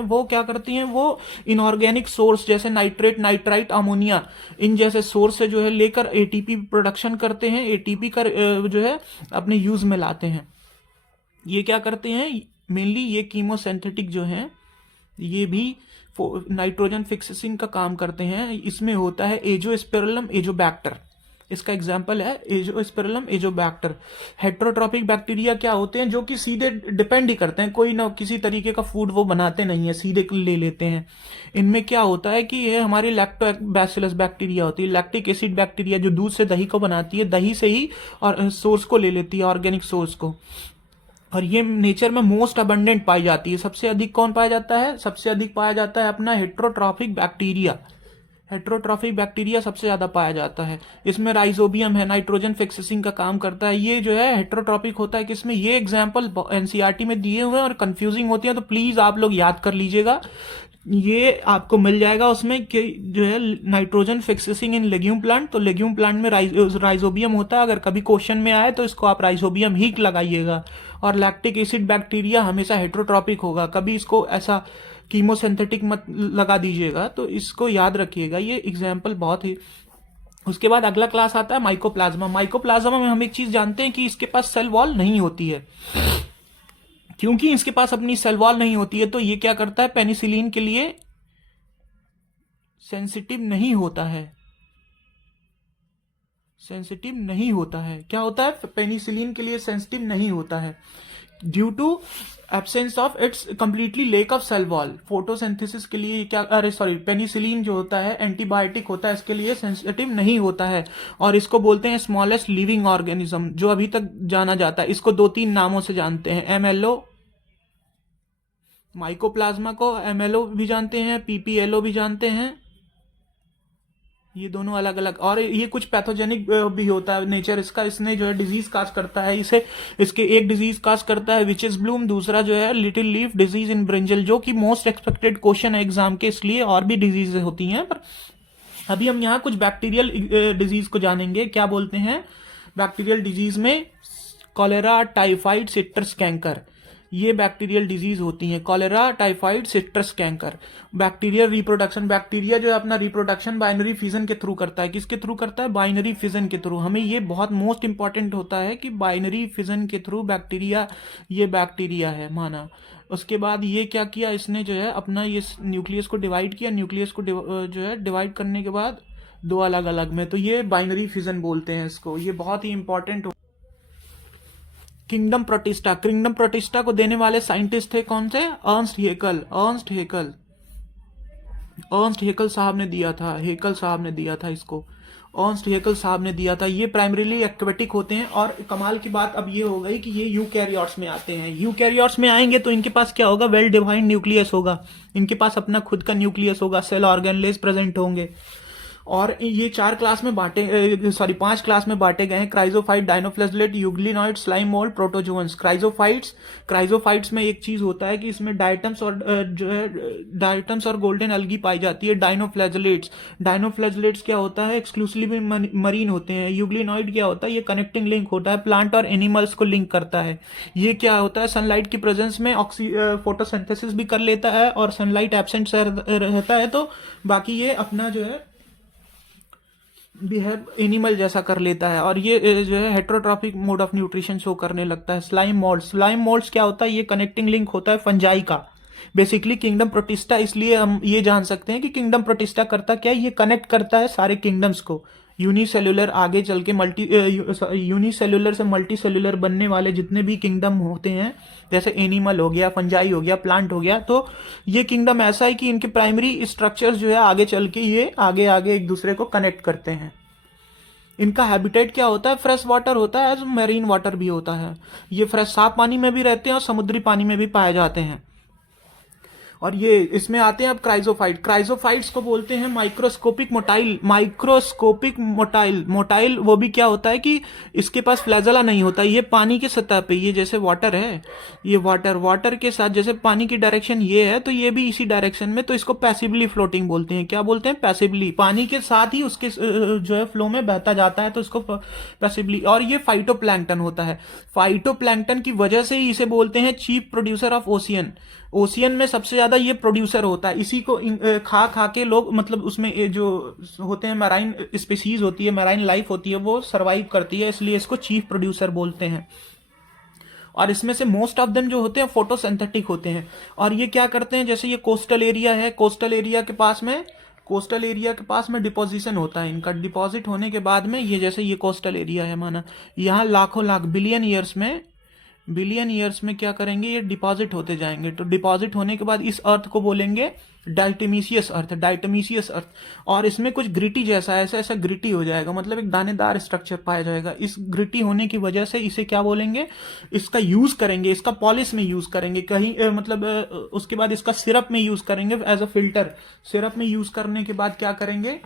हैं, वो इनऑर्गेनिक सोर्स जैसे नाइट्रेट, नाइट्राइट, अमोनिया, इन जैसे सोर्स से जो है लेकर एटीपी प्रोडक्शन करते हैं, एटीपी का जो है अपने यूज में लाते हैं। ये क्या करते हैं, मेनली ये कीमोसिंथेटिक जो है ये भी नाइट्रोजन फिक्सिंग का काम करते हैं। इसमें होता है एजोस्पेरिलम, एजोबैक्टर, इसका एग्जाम्पल है एजोस्पेरिलम, एजोबैक्टर। हेट्रोट्रॉपिक बैक्टीरिया क्या होते हैं, जो कि सीधे डिपेंड ही करते हैं, कोई ना किसी तरीके का फूड वो बनाते नहीं है, सीधे ले लेते हैं। इनमें क्या होता है कि ये हमारी लैक्टोबैसिलस बैक्टीरिया होती है, लैक्टिक एसिड बैक्टीरिया, जो दूध से दही को बनाती है, दही से ही और सोर्स को ले लेती है, ऑर्गेनिक सोर्स को। और ये नेचर में मोस्ट अबंडेंट पाई जाती है। सबसे अधिक कौन पाया जाता है, सबसे अधिक पाया जाता है अपना हेट्रोट्रॉपिक बैक्टीरिया सबसे ज्यादा पाया जाता है। इसमें राइजोबियम है, नाइट्रोजन फिक्सिंग का काम करता है। ये जो है हेट्रोट्रॉपिक होता है किसमें, ये एग्जांपल एनसीईआरटी में दिए हुए हैं और कंफ्यूजिंग होती है, तो प्लीज आप लोग याद कर लीजिएगा। ये आपको मिल जाएगा उसमें कि जो है नाइट्रोजन फिक्सिंग इन लेग्यूम प्लांट, तो लेग्यूम प्लांट में राइजोबियम होता है, अगर कभी क्वेश्चन में आए तो इसको आप राइजोबियम ही लगाइएगा। और लैक्टिक एसिड बैक्टीरिया हमेशा हेट्रोट्रॉपिक होगा, कभी इसको ऐसा कीमोसिंथेटिक मत लगा दीजिएगा, तो इसको याद रखिएगा, ये एग्जाम्पल बहुत ही। उसके बाद अगला क्लास आता है माइकोप्लाज्मा। माइकोप्लाज्मा में हम एक चीज जानते हैं कि इसके पास सेल वॉल नहीं होती है। क्योंकि इसके पास अपनी सेल वॉल नहीं होती है तो ये क्या करता है, पेनिसिलिन के लिए सेंसिटिव नहीं होता है। सेंसिटिव नहीं होता है, क्या होता है, पेनिसिलिन के लिए सेंसिटिव नहीं होता है due to absence of its completely lack of cell wall. Photosynthesis के लिए क्या, अरे सॉरी, पेनिसिलिन जो होता है एंटीबायोटिक होता है, इसके लिए सेंसिटिव नहीं होता है। और इसको बोलते हैं स्मॉलेस्ट लिविंग ऑर्गेनिज्म जो अभी तक जाना जाता है। इसको 2-3 नामों से जानते हैं, एमएलओ, माइकोप्लाज्मा को एमएलओ भी जानते हैं, पीपीएलओ भी जानते हैं, ये दोनों अलग अलग। और ये कुछ पैथोजेनिक भी होता है नेचर इसका, इसने जो है डिजीज काज करता है इसे, इसके एक डिजीज काज करता है विच इज ब्लूम, दूसरा जो है little leaf disease in brinjal, जो कि मोस्ट एक्सपेक्टेड क्वेश्चन है एग्जाम के, इसलिए और भी डिजीज होती हैं, पर अभी हम यहाँ कुछ बैक्टीरियल डिजीज को जानेंगे। क्या बोलते हैं बैक्टीरियल डिजीज में, कॉलेरा, टाइफाइड, सिट्रस कैंकर, ये बैक्टीरियल डिजीज होती हैं। Cholera, typhoid, citrus canker. Bacterial reproduction, bacteria जो है अपना रिप्रोडक्शन बाइनरी फिजन के थ्रू करता है। किसके थ्रू करता है, बाइनरी फिजन के थ्रू। हमें ये बहुत मोस्ट इंपॉर्टेंट होता है कि बाइनरी फिजन के थ्रू बैक्टीरिया, ये बैक्टीरिया है माना। उसके बाद ये क्या किया इसने, जो है अपना ये न्यूक्लियस को डिवाइड किया, न्यूक्लियस को जो है डिवाइड करने के बाद 2 अलग अलग में, तो ये बाइनरी फिजन बोलते हैं इसको, ये बहुत ही important. Kingdom Protista, kingdom Protista को देने वाले साइंटिस्ट थे कौन से, अर्न्स्ट हेकल। अर्न्स्ट हेकल साहब ने दिया था, हेकल साहब ने दिया था इसको, अर्न्स्ट हेकल साहब ने दिया था। ये प्राइमरीली एक्वेटिक होते हैं। और कमाल की बात अब ये हो गई कि ये यूकैरियोट्स में आते हैं। यूकैरियोट्स में आएंगे तो इनके पास क्या होगा, वेल डिफाइंड न्यूक्लियस होगा, इनके पास अपना खुद का न्यूक्लियस होगा, सेल ऑर्गेनलेस प्रेजेंट होंगे। और ये 4 क्लास में बांटे, सॉरी 5 क्लास में बांटे गए हैं, chrysophyte, dinoflagellate, euglenoid, slime mould, protozoans. Chrysophytes में एक चीज होता है कि इसमें डायटम्स और जो है डायटम्स और गोल्डन अलगी पाई जाती है। डायनोफ्लेजलेट्स क्या होता है, एक्सक्लूसिवली मरीन होते हैं। यूग्लिनॉइड क्या होता है, ये कनेक्टिंग लिंक होता है, प्लांट और एनिमल्स को लिंक करता है। ये क्या होता है, सनलाइट की प्रेजेंस में फोटोसिंथेसिस भी कर लेता है, और सनलाइट एब्सेंट रहता है तो बाकी ये अपना जो है बिहेव एनिमल जैसा कर लेता है। और ये जो है heterotrophic mode of nutrition show करने लगता है। स्लाइम मोल्ड्स क्या होता है, ये कनेक्टिंग लिंक होता है फंजाई का। बेसिकली किंगडम प्रोटिस्टा, इसलिए हम ये जान सकते हैं कि किंगडम प्रोटिस्टा करता क्या है, ये कनेक्ट करता है सारे किंगडम्स को। यूनिसेल्युलर आगे चल के यूनिसेल्युलर से मल्टी सेल्युलर बनने वाले जितने भी किंगडम होते हैं, जैसे एनिमल हो गया, फंजाई हो गया, प्लांट हो गया, तो ये किंगडम ऐसा है कि इनके प्राइमरी स्ट्रक्चर्स जो है आगे चल के ये आगे आगे एक दूसरे को कनेक्ट करते हैं। इनका हैबिटेट क्या होता है, फ्रेश वाटर होता है, एज मैरीन वाटर भी होता है। ये फ्रेश साफ पानी में भी रहते हैं और समुद्री पानी में भी पाए जाते हैं। और ये इसमें आते हैं अब क्राइजोफाइट्स को बोलते हैं माइक्रोस्कोपिक मोटाइल। वो भी क्या होता है कि इसके पास फ्लैजला नहीं होता, ये पानी की सतह पे, ये जैसे वाटर है, ये वाटर के साथ जैसे पानी की डायरेक्शन ये है तो ये भी इसी डायरेक्शन में, तो इसको पैसिवली फ्लोटिंग बोलते हैं। क्या बोलते हैं, पैसिवली, पानी के साथ ही उसके जो है फ्लो में बहता जाता है, तो इसको पैसिवली। और ये फाइटोप्लैंक्टन होता है। फाइटोप्लैंक्टन की वजह से ही इसे बोलते हैं चीफ प्रोड्यूसर ऑफ ओशियन में सबसे ज्यादा ये प्रोड्यूसर होता है। इसी को खा खा के लोग, मतलब उसमें जो होते हैं मैराइन स्पीसीज होती है, मैराइन लाइफ होती है, वो सरवाइव करती है, इसलिए इसको चीफ प्रोड्यूसर बोलते हैं। और इसमें से मोस्ट ऑफ देम जो होते हैं फोटोसिंथेटिक होते हैं। और ये क्या करते हैं, जैसे ये कोस्टल एरिया है, कोस्टल एरिया के पास में डिपोजिशन होता है इनका। डिपॉजिट होने के बाद में ये, जैसे ये कोस्टल एरिया है माना, यहाँ लाख बिलियन ईयर्स में क्या करेंगे, ये डिपॉजिट होते जाएंगे। तो डिपॉजिट होने के बाद इस अर्थ को बोलेंगे डायटमीशियस अर्थ। और इसमें कुछ ग्रिटी जैसा, ऐसा ग्रिटी हो जाएगा, मतलब एक दानेदार स्ट्रक्चर पाया जाएगा। इस ग्रिटी होने की वजह से इसे क्या बोलेंगे, इसका यूज करेंगे, इसका पॉलिश में यूज करेंगे कहीं, मतलब उसके बाद इसका सिरप में यूज करेंगे एज अ फिल्टर। सिरप में यूज करने के बाद क्या करेंगे,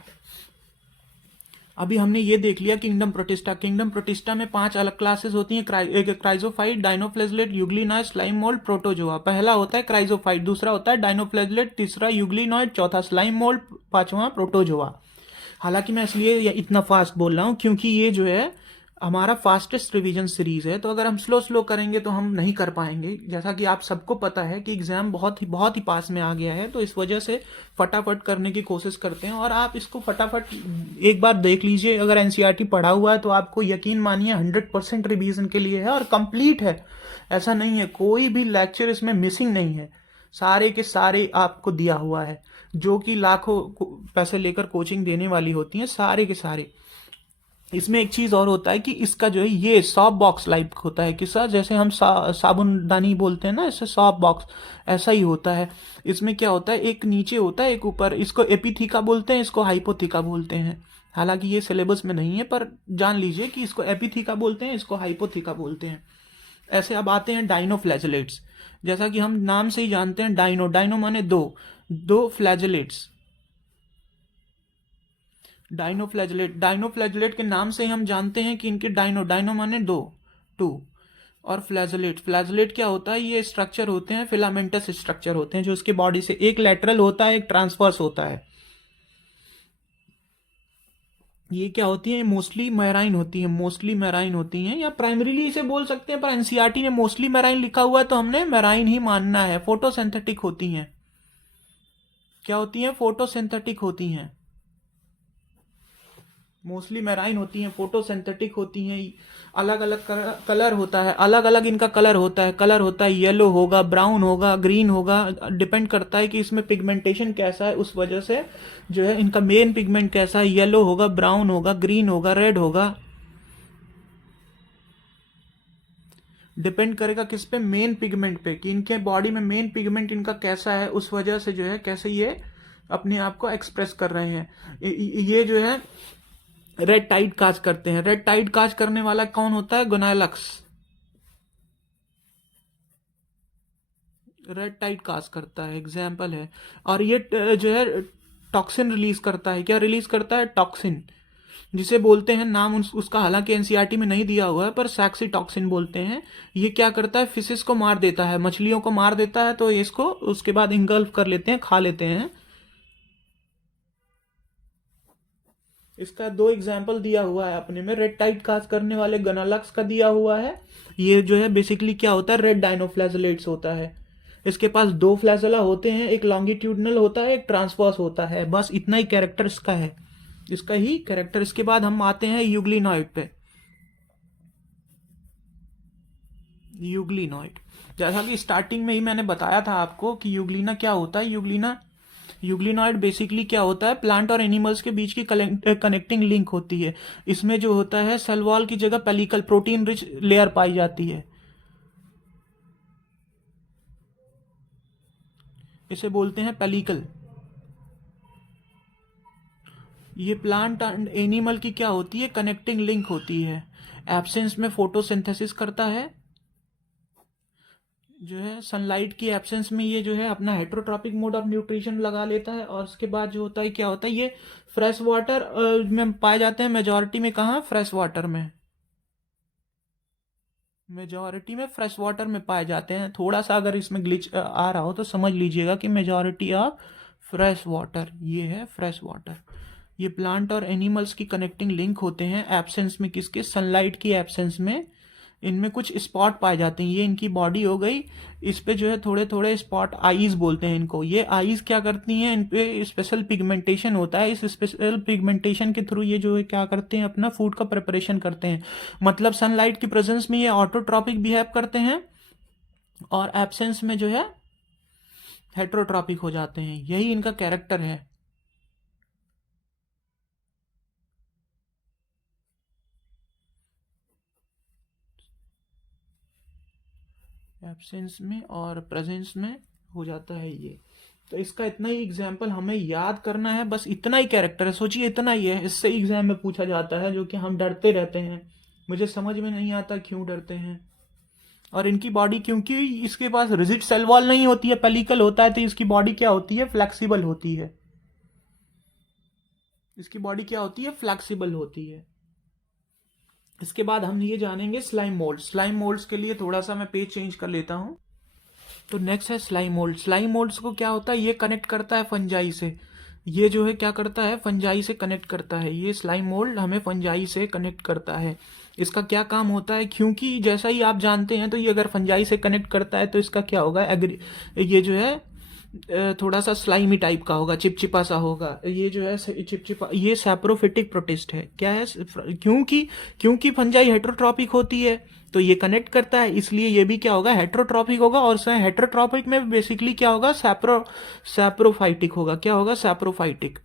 अभी हमने ये देख लिया किंगडम प्रोटिस्टा। किंगडम प्रोटिस्टा में 5 अलग क्लासेस होती हैं, chrysophyte, dinoflagellate, euglenoid, slime mould, protozoa. पहला होता है क्राइजोफाइट, दूसरा होता है डायनोफ्लेजलेट, तीसरा यूग्लिनॉइड, चौथा स्लाइम मोल्ड, पांचवा प्रोटोजोआ। हालांकि मैं इसलिए इतना फास्ट बोल रहा हूँ क्योंकि ये जो है हमारा फास्टेस्ट रिवीजन सीरीज है, तो अगर हम स्लो स्लो करेंगे तो हम नहीं कर पाएंगे। जैसा कि आप सबको पता है कि एग्जाम बहुत ही पास में आ गया है, तो इस वजह से फटाफट करने की कोशिश करते हैं। और आप इसको फटाफट एक बार देख लीजिए, अगर एनसीईआरटी पढ़ा हुआ है तो आपको यकीन मानिए 100% रिवीजन के लिए है और कंप्लीट है। ऐसा नहीं है, कोई भी लेक्चर इसमें मिसिंग नहीं है, सारे के सारे आपको दिया हुआ है। जो कि लाखों पैसे लेकर कोचिंग देने वाली होती हैं, सारे के सारे। इसमें एक चीज और होता है कि इसका जो है ये सॉफ्ट बॉक्स लाइक होता है, किसा जैसे हम साबुनदानी बोलते हैं ना, ऐसे सॉफ्ट बॉक्स ऐसा ही होता है। इसमें क्या होता है, एक नीचे होता है एक ऊपर। इसको एपिथीका बोलते हैं, इसको हाइपोथीका बोलते हैं। हालांकि ये सिलेबस में नहीं है, पर जान लीजिए कि इसको एपिथीका बोलते हैं, इसको हाइपोथीका बोलते हैं। ऐसे अब आते हैं डाइनोफ्लैजेलेट्स। जैसा कि हम नाम से ही जानते हैं, डाइनो डाइनो माने दो, दो फ्लैजेलेट्स। डाइनोफ्लैजेलेट के नाम से हम जानते हैं कि इनके डाइनो डाइनो माने दो, टू। और फ्लैजेलेट क्या होता है, ये स्ट्रक्चर होते हैं, फिलामेंटस स्ट्रक्चर होते हैं जो इसके बॉडी से, एक लैटरल होता है, एक ट्रांसवर्स होता है। ये क्या होती है, मोस्टली मैराइन होती हैं, या प्राइमरीली इसे बोल सकते हैं, पर एनसीईआरटी ने मोस्टली मैराइन लिखा हुआ है तो हमने मैराइन ही मानना है। फोटोसिंथेटिक होती हैं। क्या होती हैं, फोटोसिंथेटिक होती हैं। मोस्टली मैराइन होती हैं, फोटोसिंथेटिक होती हैं। अलग अलग कलर होता है, अलग अलग इनका कलर होता है। कलर होता है येलो होगा, ब्राउन होगा, ग्रीन होगा, डिपेंड करता है कि इसमें पिगमेंटेशन कैसा है, उस वजह से जो है इनका मेन पिगमेंट कैसा है। येलो होगा, ब्राउन होगा, ग्रीन होगा, रेड होगा, डिपेंड करेगा किस पे, मेन पिगमेंट पे, कि इनके बॉडी में मेन पिगमेंट इनका कैसा है, उस वजह से जो है कैसे ये अपने आप को एक्सप्रेस कर रहे हैं। ये जो है रेड टाइड काज करते हैं। रेड टाइड काज करने वाला कौन होता है, गोनालक्स। रेड टाइड काज करता है, एग्जाम्पल है। और ये जो है टॉक्सिन रिलीज करता है। क्या रिलीज करता है, टॉक्सिन, जिसे बोलते हैं नाम उसका हालांकि एनसीईआरटी में नहीं दिया हुआ है, पर सैक्सी टॉक्सिन बोलते हैं। ये क्या करता है, फिशेस को मार देता है, मछलियों को मार देता है, तो इसको उसके बाद इंगल्फ कर लेते हैं, खा लेते हैं। इसका 2 एग्जाम्पल दिया हुआ है अपने में, रेड टाइड काज करने वाले गनालक्स का दिया हुआ है। ये जो है बेसिकली क्या होता है, रेड डाइनोफ्लैजेलेट्स होता है। इसके पास 2 फ्लैजेला होते हैं, एक लॉन्गिट्यूडनल होता है, एक ट्रांसवर्स होता है। बस इतना ही कैरेक्टर इसका है, इसका ही कैरेक्टर। इसके बाद हम आते हैं यूग्लिनॉइड पे। यूग्लिनॉइड, जैसा कि स्टार्टिंग में ही मैंने बताया था आपको कि यूग्लिना क्या होता है। यूग्लिनॉइड बेसिकली क्या होता है, प्लांट और एनिमल्स के बीच की कनेक्टिंग लिंक होती है। इसमें जो होता है सेल वॉल की जगह पेलिकल प्रोटीन रिच लेयर पाई जाती है, इसे बोलते हैं पेलिकल। ये प्लांट एंड एनिमल की क्या होती है, कनेक्टिंग लिंक होती है। एब्सेंस में फोटोसिंथेसिस करता है, जो है सनलाइट की एब्सेंस में ये जो है अपना हेट्रोट्रॉपिक मोड ऑफ न्यूट्रिशन लगा लेता है। और उसके बाद जो होता है क्या होता है, ये फ्रेश वाटर में पाए जाते हैं, मेजॉरिटी में। कहाँ, फ्रेश वाटर में, मेजॉरिटी में फ्रेश वाटर में पाए जाते हैं। थोड़ा सा अगर इसमें ग्लिच आ रहा हो तो समझ लीजिएगा कि मेजॉरिटी ऑफ फ्रेश वाटर, ये है फ्रेश वाटर। ये प्लांट और एनिमल्स की कनेक्टिंग लिंक होते हैं एब्सेंस में, किसके, सनलाइट की एब्सेंस में। इनमें कुछ स्पॉट पाए जाते हैं, ये इनकी बॉडी हो गई। इस पे जो है थोड़े थोड़े स्पॉट, आईज बोलते हैं इनको। ये आईज क्या करती हैं, इन पे स्पेशल पिगमेंटेशन होता है। इस स्पेशल पिगमेंटेशन के थ्रू ये जो है क्या करते हैं, अपना फूड का प्रिपरेशन करते हैं। मतलब सनलाइट की प्रेजेंस में ये ऑटोट्रॉपिक बिहेव करते हैं, और एब्सेंस में जो है हेट्रोट्रॉपिक हो जाते हैं। यही इनका कैरेक्टर है। एब्सेंस में और प्रेजेंस में हो जाता है ये। तो इसका इतना ही एग्जाम्पल हमें याद करना है, बस इतना ही कैरेक्टर है, सोचिए इतना ही है। इससे एग्जाम में पूछा जाता है, जो कि हम डरते रहते हैं। मुझे समझ में नहीं आता क्यों डरते हैं। और इनकी बॉडी, क्योंकि इसके पास रिजिड सेल वॉल नहीं होती है, पेलिकल होता है, तो इसकी बॉडी क्या होती है, फ्लेक्सिबल होती है। इसकी बॉडी क्या होती है, फ्लेक्सिबल होती है। इसके बाद हम ये जानेंगे स्लाइम मोल्ड। स्लाइम मोल्ड्स के लिए थोड़ा सा मैं पेज चेंज कर लेता हूं। तो नेक्स्ट है स्लाइम मोल्ड। स्लाइम मोल्ड्स को क्या होता है, ये कनेक्ट करता है फंजाई से। ये जो है क्या करता है, फंजाई से कनेक्ट करता है। ये स्लाइम मोल्ड हमें फंजाई से कनेक्ट करता है। इसका क्या काम होता है, क्योंकि जैसा ही आप जानते हैं तो ये अगर फंजाई से कनेक्ट करता है तो इसका क्या होगा, ये जो है थोड़ा सा स्लाइमी टाइप का होगा, चिपचिपा सा होगा। ये जो है चिपचिपा, ये सैप्रोफिटिक प्रोटिस्ट है। क्या है, क्योंकि फंजाई हेटरोट्रॉपिक होती है तो ये कनेक्ट करता है, इसलिए ये भी क्या होगा, हेटरोट्रॉपिक होगा। और हेटरोट्रॉपिक में बेसिकली क्या होगा, सैप्रोफाइटिक होगा। क्या होगा, सैप्रोफाइटिक।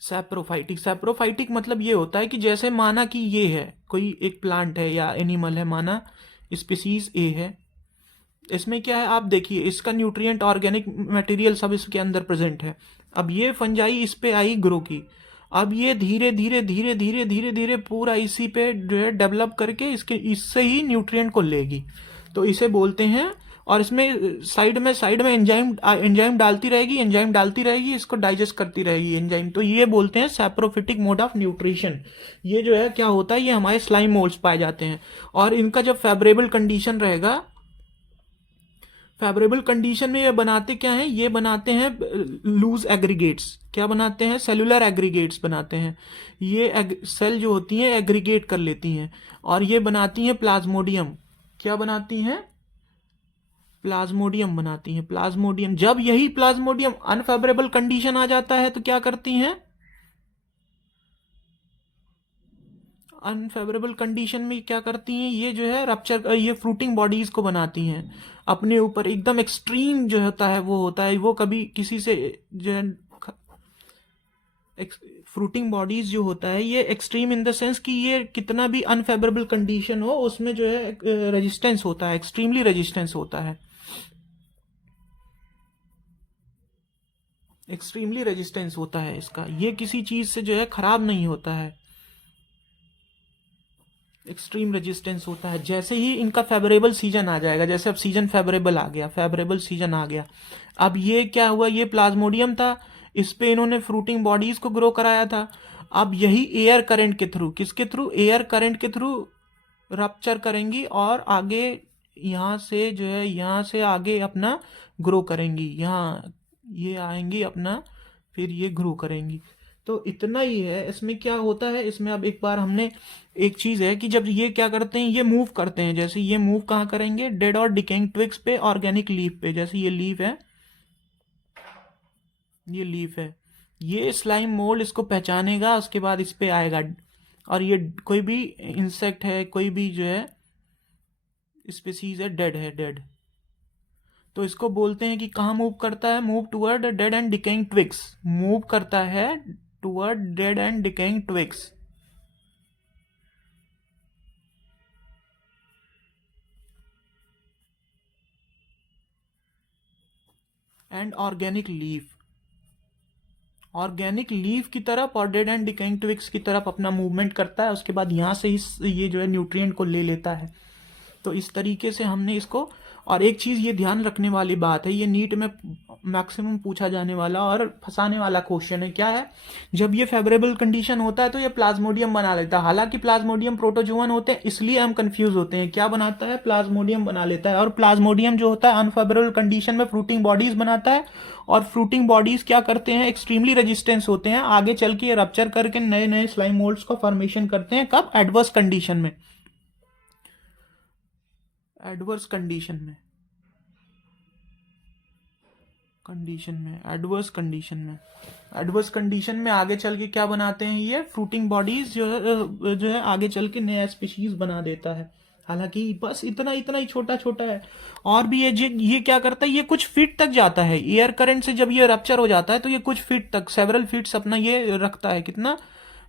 सैप्रोफाइटिक मतलब ये होता है कि जैसे माना कि ये है, कोई एक प्लांट है या एनिमल है, माना स्पीसीज ए है। इसमें क्या है, आप देखिए, इसका न्यूट्रिएंट, ऑर्गेनिक मटेरियल सब इसके अंदर प्रेजेंट है। अब ये फंजाई इस पे आई, ग्रो की। अब ये धीरे धीरे धीरे धीरे धीरे धीरे पूरा इसी पे जो है डेवलप करके इससे ही न्यूट्रिएंट को लेगी। तो इसे बोलते हैं। और इसमें साइड में एंजाइम डालती रहेगी, इसको डाइजेस्ट करती रहेगी एंजाइम। तो ये बोलते हैं सैप्रोफिटिक मोड ऑफ न्यूट्रिशन। ये जो है क्या होता है, ये हमारे स्लाइम मोल्ड्स पाए जाते हैं। और इनका जब फेवरेबल कंडीशन रहेगा, फेवरेबल कंडीशन में ये बनाते क्या हैं, ये बनाते हैं लूज एग्रीगेट्स। क्या बनाते हैं, सेलुलर एग्रीगेट्स बनाते हैं। ये सेल जो होती हैं एग्रीगेट कर लेती हैं और ये बनाती हैं प्लाज्मोडियम। क्या बनाती हैं, प्लाज्मोडियम बनाती हैं। प्लाज्मोडियम, जब यही प्लाज्मोडियम अनफेवरेबल कंडीशन आ जाता है तो क्या करती हैं, अनफेवरेबल कंडीशन में क्या करती हैं, ये जो है रप्चर, ये फ्रूटिंग बॉडीज को बनाती हैं अपने ऊपर। एकदम एक्सट्रीम जो होता है वो होता है, वो कभी किसी से जो है, फ्रूटिंग बॉडीज जो होता है ये एक्सट्रीम इन द सेंस कि ये कितना भी अनफेवरेबल कंडीशन हो उसमें जो है रेजिस्टेंस होता है, एक्सट्रीमली रेजिस्टेंस होता है, एक्सट्रीमली रेजिस्टेंस होता है इसका। ये किसी चीज से जो है खराब नहीं होता है, एक्सट्रीम रेजिस्टेंस होता है। जैसे ही इनका फेवरेबल सीजन आ जाएगा, जैसे अब सीजन फेवरेबल आ गया, फेवरेबल सीजन आ गया, अब ये क्या हुआ, ये प्लाज्मोडियम था, इस पे इन्होंने फ्रूटिंग बॉडीज को ग्रो कराया था। अब यही एयर करंट के थ्रू, किसके थ्रू, एयर करंट के थ्रू रप्चर करेंगी और आगे यहाँ से जो है, यहाँ से आगे अपना ग्रो करेंगी, यहाँ ये आएंगी अपना, फिर ये ग्रो करेंगी। तो इतना ही है। इसमें क्या होता है, इसमें अब एक बार हमने, एक चीज है कि जब ये क्या करते हैं, ये मूव करते हैं। जैसे ये मूव कहाँ करेंगे, डेड और डिकेइंग ट्विग्स पे, ऑर्गेनिक लीफ पे। जैसे ये लीफ है, ये लीफ है, ये स्लाइम मोल्ड इसको पहचानेगा, उसके बाद इस पे आएगा। और ये कोई भी इंसेक्ट है, कोई भी जो है स्पीसीज है, डेड है, डेड, तो इसको बोलते हैं कि कहाँ मूव करता है, move toward dead and decaying twigs, move करता है toward dead and decaying twigs. And organic leaf की तरफ और डेड एंड डिकेइंग ट्विग्स की तरफ अपना मूवमेंट करता है। उसके बाद यहाँ से ये जो है न्यूट्रिएंट को ले लेता है। तो इस तरीके से हमने इसको। और एक चीज ये ध्यान रखने वाली बात है, ये नीट में मैक्सिमम पूछा जाने वाला और फंसाने वाला क्वेश्चन है, क्या है, जब ये फेवरेबल कंडीशन होता है तो ये प्लाज्मोडियम बना लेता है। हालांकि प्लाज्मोडियम प्रोटोजोअन होते हैं, इसलिए हम कंफ्यूज होते हैं। क्या बनाता है, प्लाज्मोडियम बना लेता है। और प्लाज्मोडियम जो होता है अनफेवरेबल कंडीशन में फ्रूटिंग बॉडीज बनाता है, और फ्रूटिंग बॉडीज क्या करते हैं, एक्सट्रीमली रेजिस्टेंस होते हैं, आगे चल के रप्चर करके नए नए स्लाइम मोल्ड्स का फॉर्मेशन करते हैं। कब, एडवर्स कंडीशन में, एडवर्स कंडीशन में, एडवर्स कंडीशन में आगे चल के क्या बनाते हैं, ये फ्रूटिंग बॉडीज जो है आगे चल के नया स्पीशीज बना देता है। हालांकि बस इतना इतना ही छोटा छोटा है। और भी ये क्या करता है, ये कुछ फीट तक जाता है। एयर करंट से जब ये रप्चर हो जाता है तो ये कुछ फीट तक, सेवरल फीट्स अपना ये रखता है, कितना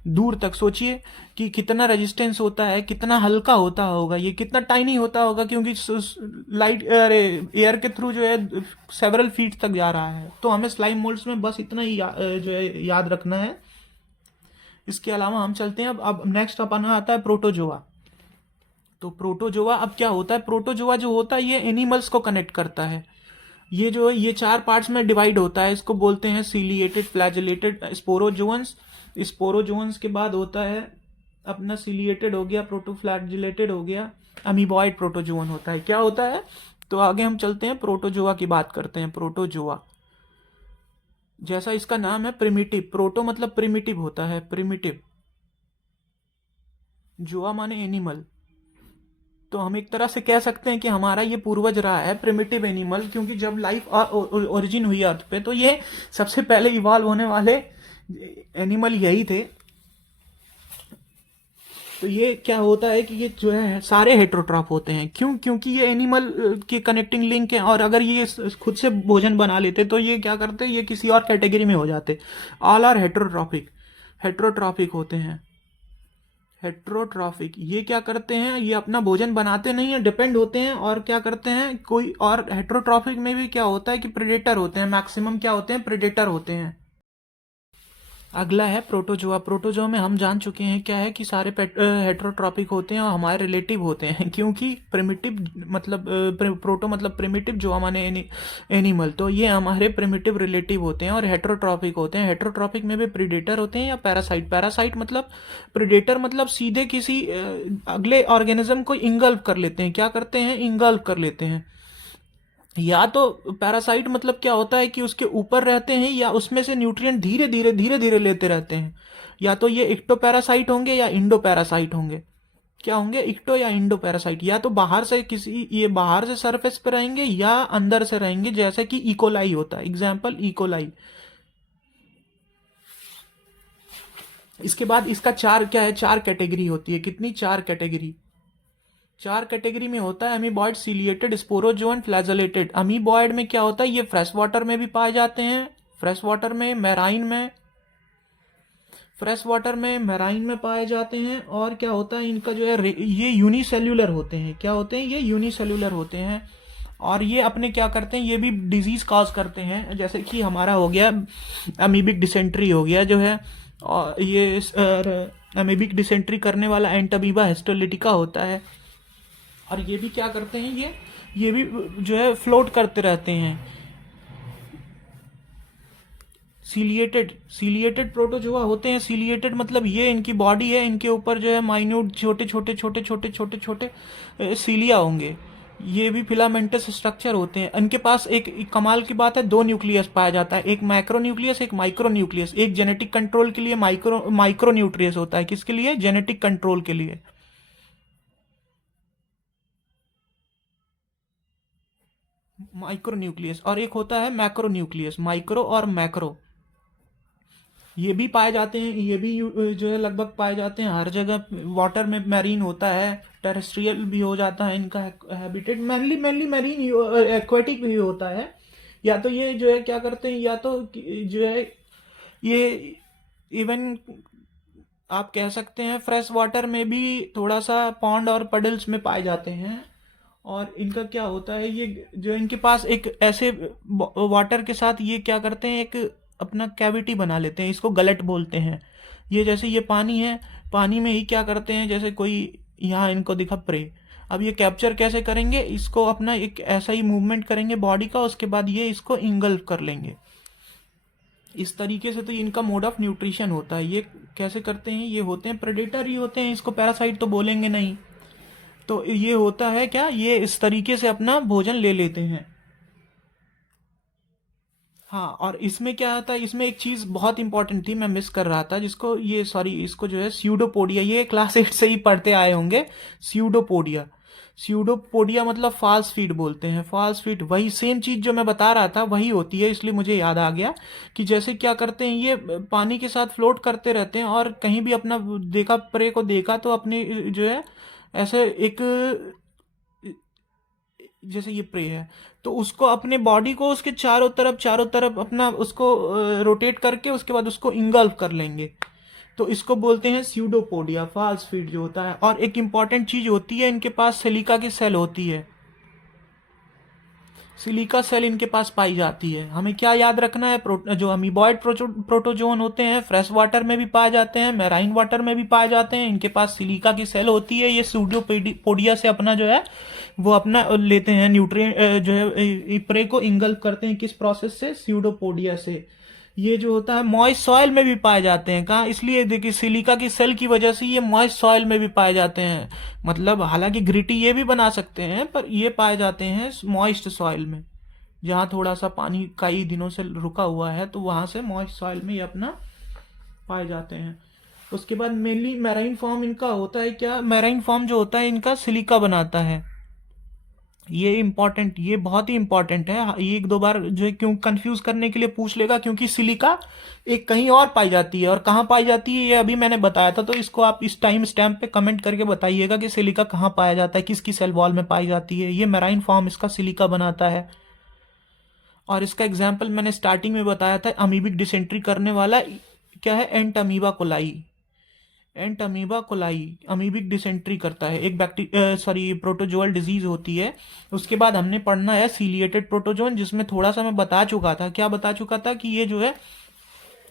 दूर तक। सोचिए कि कितना रेजिस्टेंस होता है, कितना हल्का होता होगा, ये कितना टाइनी होता होगा, क्योंकि लाइट, अरे, एयर के थ्रू जो है सेवरल फीट तक जा रहा है। तो हमें स्लाइम मोल्ड्स में बस इतना ही जो है याद रखना है। इसके अलावा हम चलते हैं अब नेक्स्ट अपना आता है प्रोटोजोआ। तो प्रोटोजोआ अब क्या होता है, प्रोटोजोआ जो होता है ये एनिमल्स को कनेक्ट करता है। ये जो है ये 4 पार्ट्स में डिवाइड होता है, इसको बोलते हैं सीलिएटेड, फ्लैजिलेटेड, स्पोरोजोन्स। स्पोरोजोन्स के बाद होता है अपना सीलिएटेड हो गया, प्रोटोफ्लैजिलेटेड हो गया, अमीबॉइड प्रोटोजोन होता है। क्या होता है? तो आगे हम चलते हैं, प्रोटोजोआ की बात करते हैं। प्रोटोजोआ जैसा इसका नाम है प्रिमिटिव, प्रोटो मतलब प्रिमिटिव होता है, प्रिमिटिव, जोआ माने एनिमल। तो हम एक तरह से कह सकते हैं कि हमारा ये पूर्वज रहा है प्रिमिटिव एनिमल, क्योंकि जब लाइफ ओरिजिन हुई अर्थ पे तो ये सबसे पहले इवॉल्व होने वाले एनिमल यही थे। तो ये क्या होता है कि ये जो है सारे हेट्रोट्रॉफ होते हैं। क्यों? क्योंकि ये एनिमल के कनेक्टिंग लिंक है, और अगर ये खुद से भोजन बना लेते तो ये क्या करते, ये किसी और कैटेगरी में हो जाते। ऑल आर हेट्रोट्रॉफिक, हेट्रोट्रॉफिक होते हैं। हेट्रोट्रॉफिक ये क्या करते हैं, ये अपना भोजन बनाते नहीं है, डिपेंड होते हैं। और क्या करते हैं कोई और, हेट्रोट्रॉफिक में भी क्या होता है कि प्रेडेटर होते हैं, मैक्सिमम क्या होते हैं, प्रेडेटर होते हैं। अगला है प्रोटोजोआ। प्रोटोजोआ में हम जान चुके हैं क्या है कि सारे हेट्रोट्रॉपिक होते हैं और हमारे रिलेटिव होते हैं, क्योंकि प्रिमिटिव मतलब प्रोटो मतलब प्रिमिटिव, जोआ माने एनिमल, तो ये हमारे प्रिमिटिव रिलेटिव होते हैं और हेट्रोट्रॉपिक होते हैं। हेट्रोट्रॉपिक में भी प्रीडेटर होते हैं या पैरासाइट। पैरासाइट मतलब, प्रीडेटर मतलब सीधे किसी अगले ऑर्गेनिज्म को इंगल्फ कर लेते हैं। क्या करते हैं? इंगल्फ कर लेते हैं। या तो पैरासाइट मतलब क्या होता है कि उसके ऊपर रहते हैं या उसमें से न्यूट्रिएंट धीरे धीरे लेते रहते हैं। या तो ये इक्टो पैरासाइट होंगे या इंडो पैरासाइट होंगे। क्या होंगे? इक्टो या इंडो पैरासाइट। या तो बाहर से किसी, ये बाहर से सरफेस पे रहेंगे या अंदर से रहेंगे, जैसे कि इकोलाई होता है, एग्जाम्पल इकोलाई। इसके बाद इसका चार क्या है, 4 कैटेगरी होती है। कितनी? 4 कैटेगरी। 4 कैटेगरी में होता है amoeboid, ciliated, sporozoan, flagellated. Amoeboid में क्या होता है, ये फ्रेश वाटर में भी पाए जाते हैं, फ्रेश वाटर में, मैराइन में, फ्रेश वाटर में, मैराइन में पाए जाते हैं। और क्या होता है इनका जो है, ये यूनिसेल्यूलर होते हैं। क्या होते हैं? ये यूनिसेल्यूलर होते हैं। और ये अपने क्या करते हैं, ये भी डिजीज कॉज करते हैं, जैसे कि हमारा हो गया अमीबिक डिसेंट्री हो गया जो है। और ये अमीबिक डिसेंट्री करने वाला एंटामीबा हिस्टोलिटिका होता है। और ये भी क्या करते हैं, ये भी जो है फ्लोट करते रहते हैं। सीलिएटेड प्रोटोजोआ होते हैं। सीलिएटेड मतलब ये इनकी बॉडी है, इनके ऊपर जो है माइन्यूट छोटे छोटे छोटे छोटे छोटे छोटे सीलिया होंगे। ये भी फिलामेंटस स्ट्रक्चर होते हैं। इनके पास एक कमाल की बात है, 2 न्यूक्लियस पाया जाता है, एक मैक्रो न्यूक्लियस, एक माइक्रो न्यूक्लियस। एक जेनेटिक कंट्रोल के लिए माइक्रो न्यूक्लियस होता है। किसके लिए? जेनेटिक कंट्रोल के लिए। Micro nucleus. और एक होता है मैक्रो न्यूक्लियस। माइक्रो और मैक्रो ये भी पाए जाते हैं। ये भी जो है लगभग पाए जाते हैं हर जगह। वाटर में मैरीन होता है, टेरेस्ट्रियल भी हो जाता है इनका habitat. Mainly mainly marine, aquatic भी होता है। या तो ये जो है क्या करते हैं, या तो जो है ये इवन आप कह सकते हैं फ्रेश वाटर में भी थोड़ा सा पॉन्ड और पडल्स में पाए जाते हैं। और इनका क्या होता है, ये जो इनके पास एक ऐसे वाटर के साथ ये क्या करते हैं, एक अपना कैविटी बना लेते हैं, इसको गलट बोलते हैं। ये जैसे ये पानी है, पानी में ही क्या करते हैं, जैसे कोई यहाँ इनको दिखा प्रे, अब ये कैप्चर कैसे करेंगे, इसको अपना एक ऐसा ही मूवमेंट करेंगे बॉडी का, उसके बाद ये इसको इंगल्फ कर लेंगे। इस तरीके से तो इनका मोड ऑफ न्यूट्रिशन होता है। ये कैसे करते हैं, ये होते हैं प्रेडेटर ही होते हैं, इसको पैरासाइट तो बोलेंगे नहीं। तो ये होता है क्या, ये इस तरीके से अपना भोजन ले लेते हैं। हाँ, और इसमें क्या आता है, इसमें एक चीज बहुत इंपॉर्टेंट थी, मैं मिस कर रहा था, जिसको ये सॉरी इसको जो है स्यूडोपोडिया, ये क्लास 8 से ही पढ़ते आए होंगे। स्यूडोपोडिया, स्यूडोपोडिया मतलब फॉल्स फीड बोलते हैं। फॉल्स फीड वही सेम चीज जो मैं बता रहा था वही होती है, इसलिए मुझे याद आ गया कि जैसे क्या करते हैं, ये पानी के साथ फ्लोट करते रहते हैं और कहीं भी अपना देखा, प्रे को देखा तो अपने जो है ऐसे एक, जैसे ये प्रे है तो उसको अपने बॉडी को उसके चारों तरफ अपना उसको रोटेट करके उसके बाद उसको इंगल्फ कर लेंगे। तो इसको बोलते हैं स्यूडोपोडिया, फॉल्स फीड जो होता है। और एक इंपॉर्टेंट चीज होती है, इनके पास सिलिका की सेल होती है। सिलिका सेल इनके पास पाई जाती है। हमें क्या याद रखना है, जो अमीबॉइड प्रोटोजोन होते हैं फ्रेश वाटर में भी पाए जाते हैं, मैराइन वाटर में भी पाए जाते हैं, इनके पास सिलिका की सेल होती है। ये सूडोपोडिया से अपना जो है वो अपना लेते हैं न्यूट्रिएंट जो है प्रे को इंगल्फ करते हैं, किस प्रोसेस से, स्यूडोपोडिया से। ये जो होता है मॉइस्ट सॉइल में भी पाए जाते हैं। कहाँ, इसलिए देखिए सिलिका की सेल की वजह से ये मॉइस्ट सॉइल में भी पाए जाते हैं। मतलब हालांकि ग्रिटी ये भी बना सकते हैं, पर ये पाए जाते हैं मॉइस्ट सॉइल में, जहाँ थोड़ा सा पानी कई दिनों से रुका हुआ है, तो वहां से मॉइस्ट सॉइल में ये अपना पाए जाते हैं। उसके बाद मेनली मैराइन फॉर्म इनका होता है क्या, मैराइन फॉर्म जो होता है इनका सिलिका बनाता है। ये इम्पोर्टेंट, ये बहुत ही इम्पोर्टेंट है। ये एक दो बार जो है क्यों कंफ्यूज करने के लिए पूछ लेगा, क्योंकि सिलिका एक कहीं और पाई जाती है, और कहाँ पाई जाती है ये अभी मैंने बताया था। तो इसको आप इस टाइम स्टैम्प पे कमेंट करके बताइएगा कि सिलिका कहाँ पाया जाता है, किसकी सेल वॉल में पाई जाती है। ये मैराइन फॉर्म इसका सिलिका बनाता है। और इसका एग्जाम्पल मैंने स्टार्टिंग में बताया था, अमीबिक डिसेंट्री करने वाला क्या है, एंट अमीबा कोलाई। एंट अमीबा कोलाई अमीबिक डिसेंट्री करता है, एक प्रोटोजोअल डिजीज होती है। उसके बाद हमने पढ़ना है सीलिएटेड प्रोटोजोन, जिसमें थोड़ा सा मैं बता चुका था। क्या बता चुका था कि ये जो है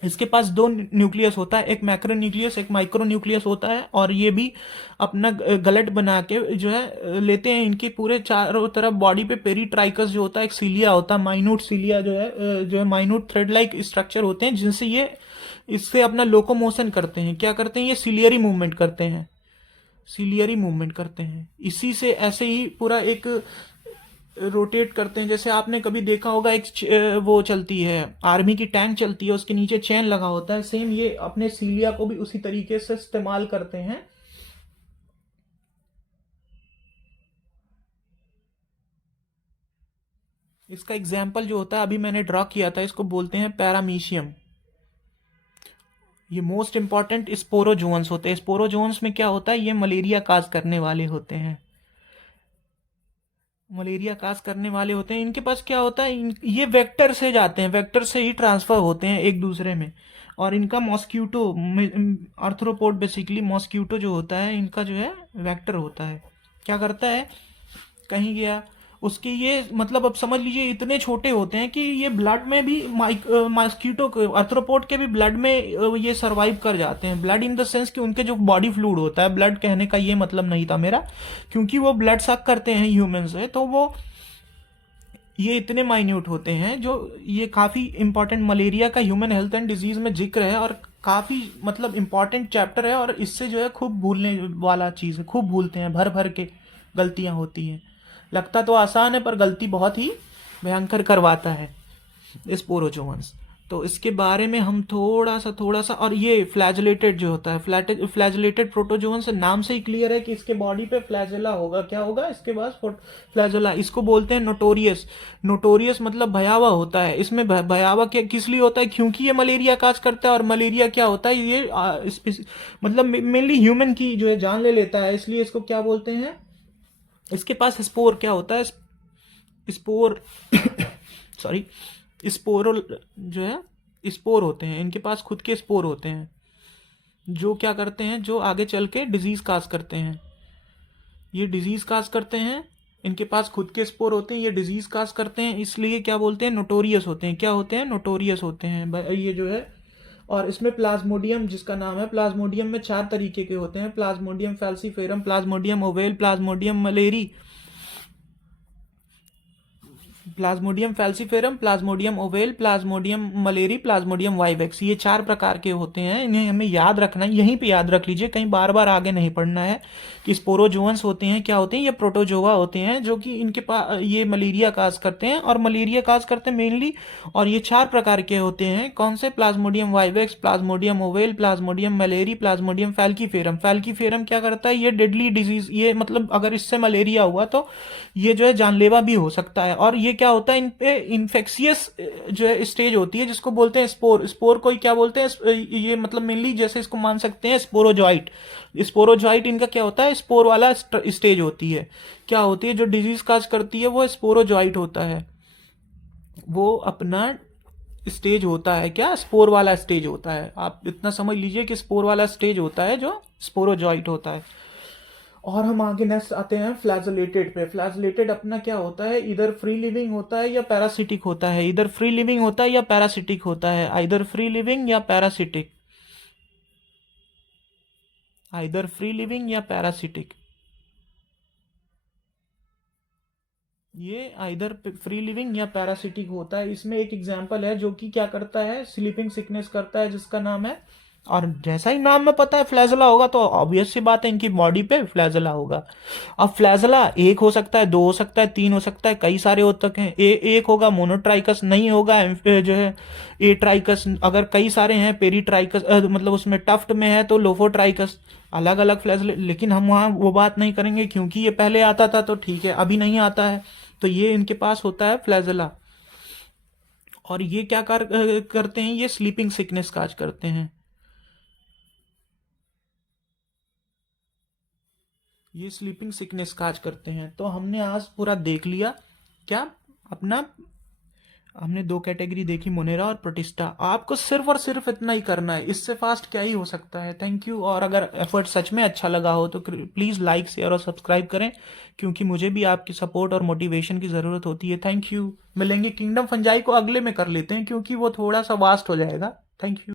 इसके पास दो न्यूक्लियस होता है, एक मैक्रो न्यूक्लियस एक माइक्रो न्यूक्लियस होता है, और ये भी अपना गलट बना के जो है लेते हैं। इनके पूरे चारों तरफ बॉडी पे पेरीट्राइकस जो होता है, एक सीलिया होता है, माइन्यूट सीलिया जो है माइन्यूट थ्रेड लाइक स्ट्रक्चर होते हैं, जिनसे ये इससे अपना लोकोमोशन करते हैं। क्या करते हैं, ये सिलियरी मूवमेंट करते हैं, सिलियरी मूवमेंट करते हैं। इसी से ऐसे ही पूरा एक रोटेट करते हैं। जैसे आपने कभी देखा होगा एक वो चलती है, आर्मी की टैंक चलती है, उसके नीचे चेन लगा होता है, सेम ये अपने सीलिया को भी उसी तरीके से इस्तेमाल करते हैं। इसका एग्जाम्पल जो होता है अभी मैंने ड्रॉ किया था, इसको बोलते हैं पैरामीशियम। ये मोस्ट इंपॉर्टेंट स्पोरोजोन्स होते हैं। स्पोरोजोन्स में क्या होता है, ये मलेरिया काज करने वाले होते हैं, मलेरिया काज करने वाले होते हैं। इनके पास क्या होता है, ये वेक्टर से जाते हैं, वेक्टर से ही ट्रांसफर होते हैं एक दूसरे में। और इनका मॉस्क्यूटो, आर्थ्रोपोड बेसिकली मॉस्क्यूटो जो होता है इनका जो है वेक्टर होता है। क्या करता है, कहीं गया उसके, ये मतलब अब समझ लीजिए इतने छोटे होते हैं कि ये ब्लड में भी मॉस्क्यूटो के, आर्थ्रोपोड के भी ब्लड में ये सरवाइव कर जाते हैं। ब्लड इन द सेंस कि उनके जो बॉडी फ्लूइड होता है, ब्लड कहने का ये मतलब नहीं था मेरा, क्योंकि वो ब्लड सक करते हैं ह्यूमन से, तो वो ये इतने माइन्यूट होते हैं। जो ये काफ़ी इंपॉर्टेंट मलेरिया का ह्यूमन हेल्थ एंड डिजीज में जिक्र है, और काफ़ी मतलब इंपॉर्टेंट चैप्टर है, और इससे जो है खूब भूलने वाला चीज़ है, खूब भूलते हैं, भर भर के गलतियां होती हैं। लगता तो आसान है पर गलती बहुत ही भयंकर करवाता है स्पोरोजोन्स। तो इसके बारे में हम थोड़ा सा, और ये फ्लैजलेटेड जो होता है, फ्लैजलेटेड प्रोटोजोन से नाम से ही क्लियर है कि इसके बॉडी पे फ्लैजेला होगा। क्या होगा इसके पास, फ्लैजेला। इसको बोलते हैं नोटोरियस। नोटोरियस मतलब भयावह होता है। इसमें भयावह किस लिए होता है, क्योंकि ये मलेरिया काज करता है, और मलेरिया क्या होता है, ये मतलब मेनली ह्यूमन की जो है जान ले लेता है, इसलिए इसको क्या बोलते हैं, इसके पास स्पोर क्या होता है, स्पोर सॉरी स्पोरो जो है स्पोर होते हैं, इनके पास खुद के स्पोर होते हैं, जो क्या करते हैं, जो आगे चल के डिजीज काज करते हैं। ये डिजीज काज करते हैं, इनके पास खुद के स्पोर होते हैं, ये डिजीज काज करते हैं, इसलिए क्या बोलते हैं, नोटोरियस होते हैं। क्या होते हैं, नोटोरियस होते हैं ये जो है। और इसमें प्लाज्मोडियम जिसका नाम है, प्लाज्मोडियम में 4 तरीके के होते हैं, Plasmodium falciparum, Plasmodium ovale, Plasmodium malariae, Plasmodium falciparum, Plasmodium ovale, Plasmodium malariae, Plasmodium vivax. ये 4 प्रकार के होते हैं, इन्हें हमें याद रखना है, यहीं पे याद रख लीजिए, कहीं बार बार आगे नहीं पढ़ना है। कि स्पोरोजोन्स होते हैं, क्या होते हैं, ये प्रोटोजोआ होते हैं, जो कि इनके पास ये मलेरिया काज करते हैं, और मलेरिया काज करते हैं मेनली। और ये 4 प्रकार के होते हैं, कौन से, Plasmodium vivax, Plasmodium ovale, Plasmodium malariae, Plasmodium falciparum. Falciparum क्या करता है, ये डेडली डिजीज, ये मतलब अगर इससे मलेरिया हुआ तो ये जो है जानलेवा भी हो सकता है। और ये क्या होता है, इन पे इन्फेक्शियस जो है स्टेज होती है, जिसको बोलते हैं स्पोर। स्पोर को क्या बोलते हैं, ये मतलब मेनली जैसे इसको मान सकते हैं स्पोरोजॉइट। स्पोरोजॉइट इनका क्या होता है, स्पोर वाला स्टेज होती है। क्या होती है, जो डिजीज काज करती है वो स्पोरोजॉइट होता है, वो अपना स्टेज होता है, क्या, स्पोर वाला स्टेज होता है। आप इतना समझ लीजिए कि स्पोर वाला स्टेज होता है जो स्पोरोजॉइट होता है। और हम आगे नेक्स्ट आते हैं फ्लैजेलेटेड पे। फ्लैजेलेटेड अपना क्या होता है, इधर फ्री लिविंग होता है या पैरासिटिक होता है, इधर फ्री लिविंग होता है या पैरासिटिक होता है, इधर फ्री लिविंग या पैरासिटिक, इधर फ्री लिविंग या पैरासिटिक। ये इधर फ्री लिविंग या पैरासिटिक होता है। इसमें एक एग्जांपल है जो कि क्या करता है, स्लीपिंग सिकनेस करता है, जिसका नाम है, और जैसा ही नाम में पता है फ्लैजला होगा, तो ऑब्वियस सी बात है इनकी बॉडी पे फ्लैजला होगा। अब फ्लैजला एक हो सकता है, दो हो सकता है, तीन हो सकता है, कई सारे हो सकते हैं। एक होगा मोनोट्राइकस, नहीं होगा जो है ए ट्राइकस। अगर कई सारे हैं पेरीट्राइकस, मतलब उसमें टफ्ट में है तो लोफोट्राइकस। अलग अलग फ्लैजले, लेकिन हम वहाँ वो बात नहीं करेंगे क्योंकि ये पहले आता था तो ठीक है, अभी नहीं आता है। तो ये इनके पास होता है फ्लैजला। और ये क्या करते हैं, ये स्लीपिंग सिकनेस काज करते हैं। ये स्लीपिंग सिकनेस काज करते हैं। तो हमने आज पूरा देख लिया क्या अपना, हमने दो कैटेगरी देखी, मोनेरा और प्रोटिस्टा। आपको सिर्फ और सिर्फ इतना ही करना है, इससे फास्ट क्या ही हो सकता है। Thank you. और अगर एफर्ट सच में अच्छा लगा हो तो प्लीज़ लाइक शेयर और सब्सक्राइब करें, क्योंकि मुझे भी आपकी सपोर्ट और मोटिवेशन की ज़रूरत होती है। Thank you. मिलेंगे, किंगडम फंजाई को अगले में कर लेते हैं क्योंकि वो थोड़ा सा वास्ट हो जाएगा। Thank you.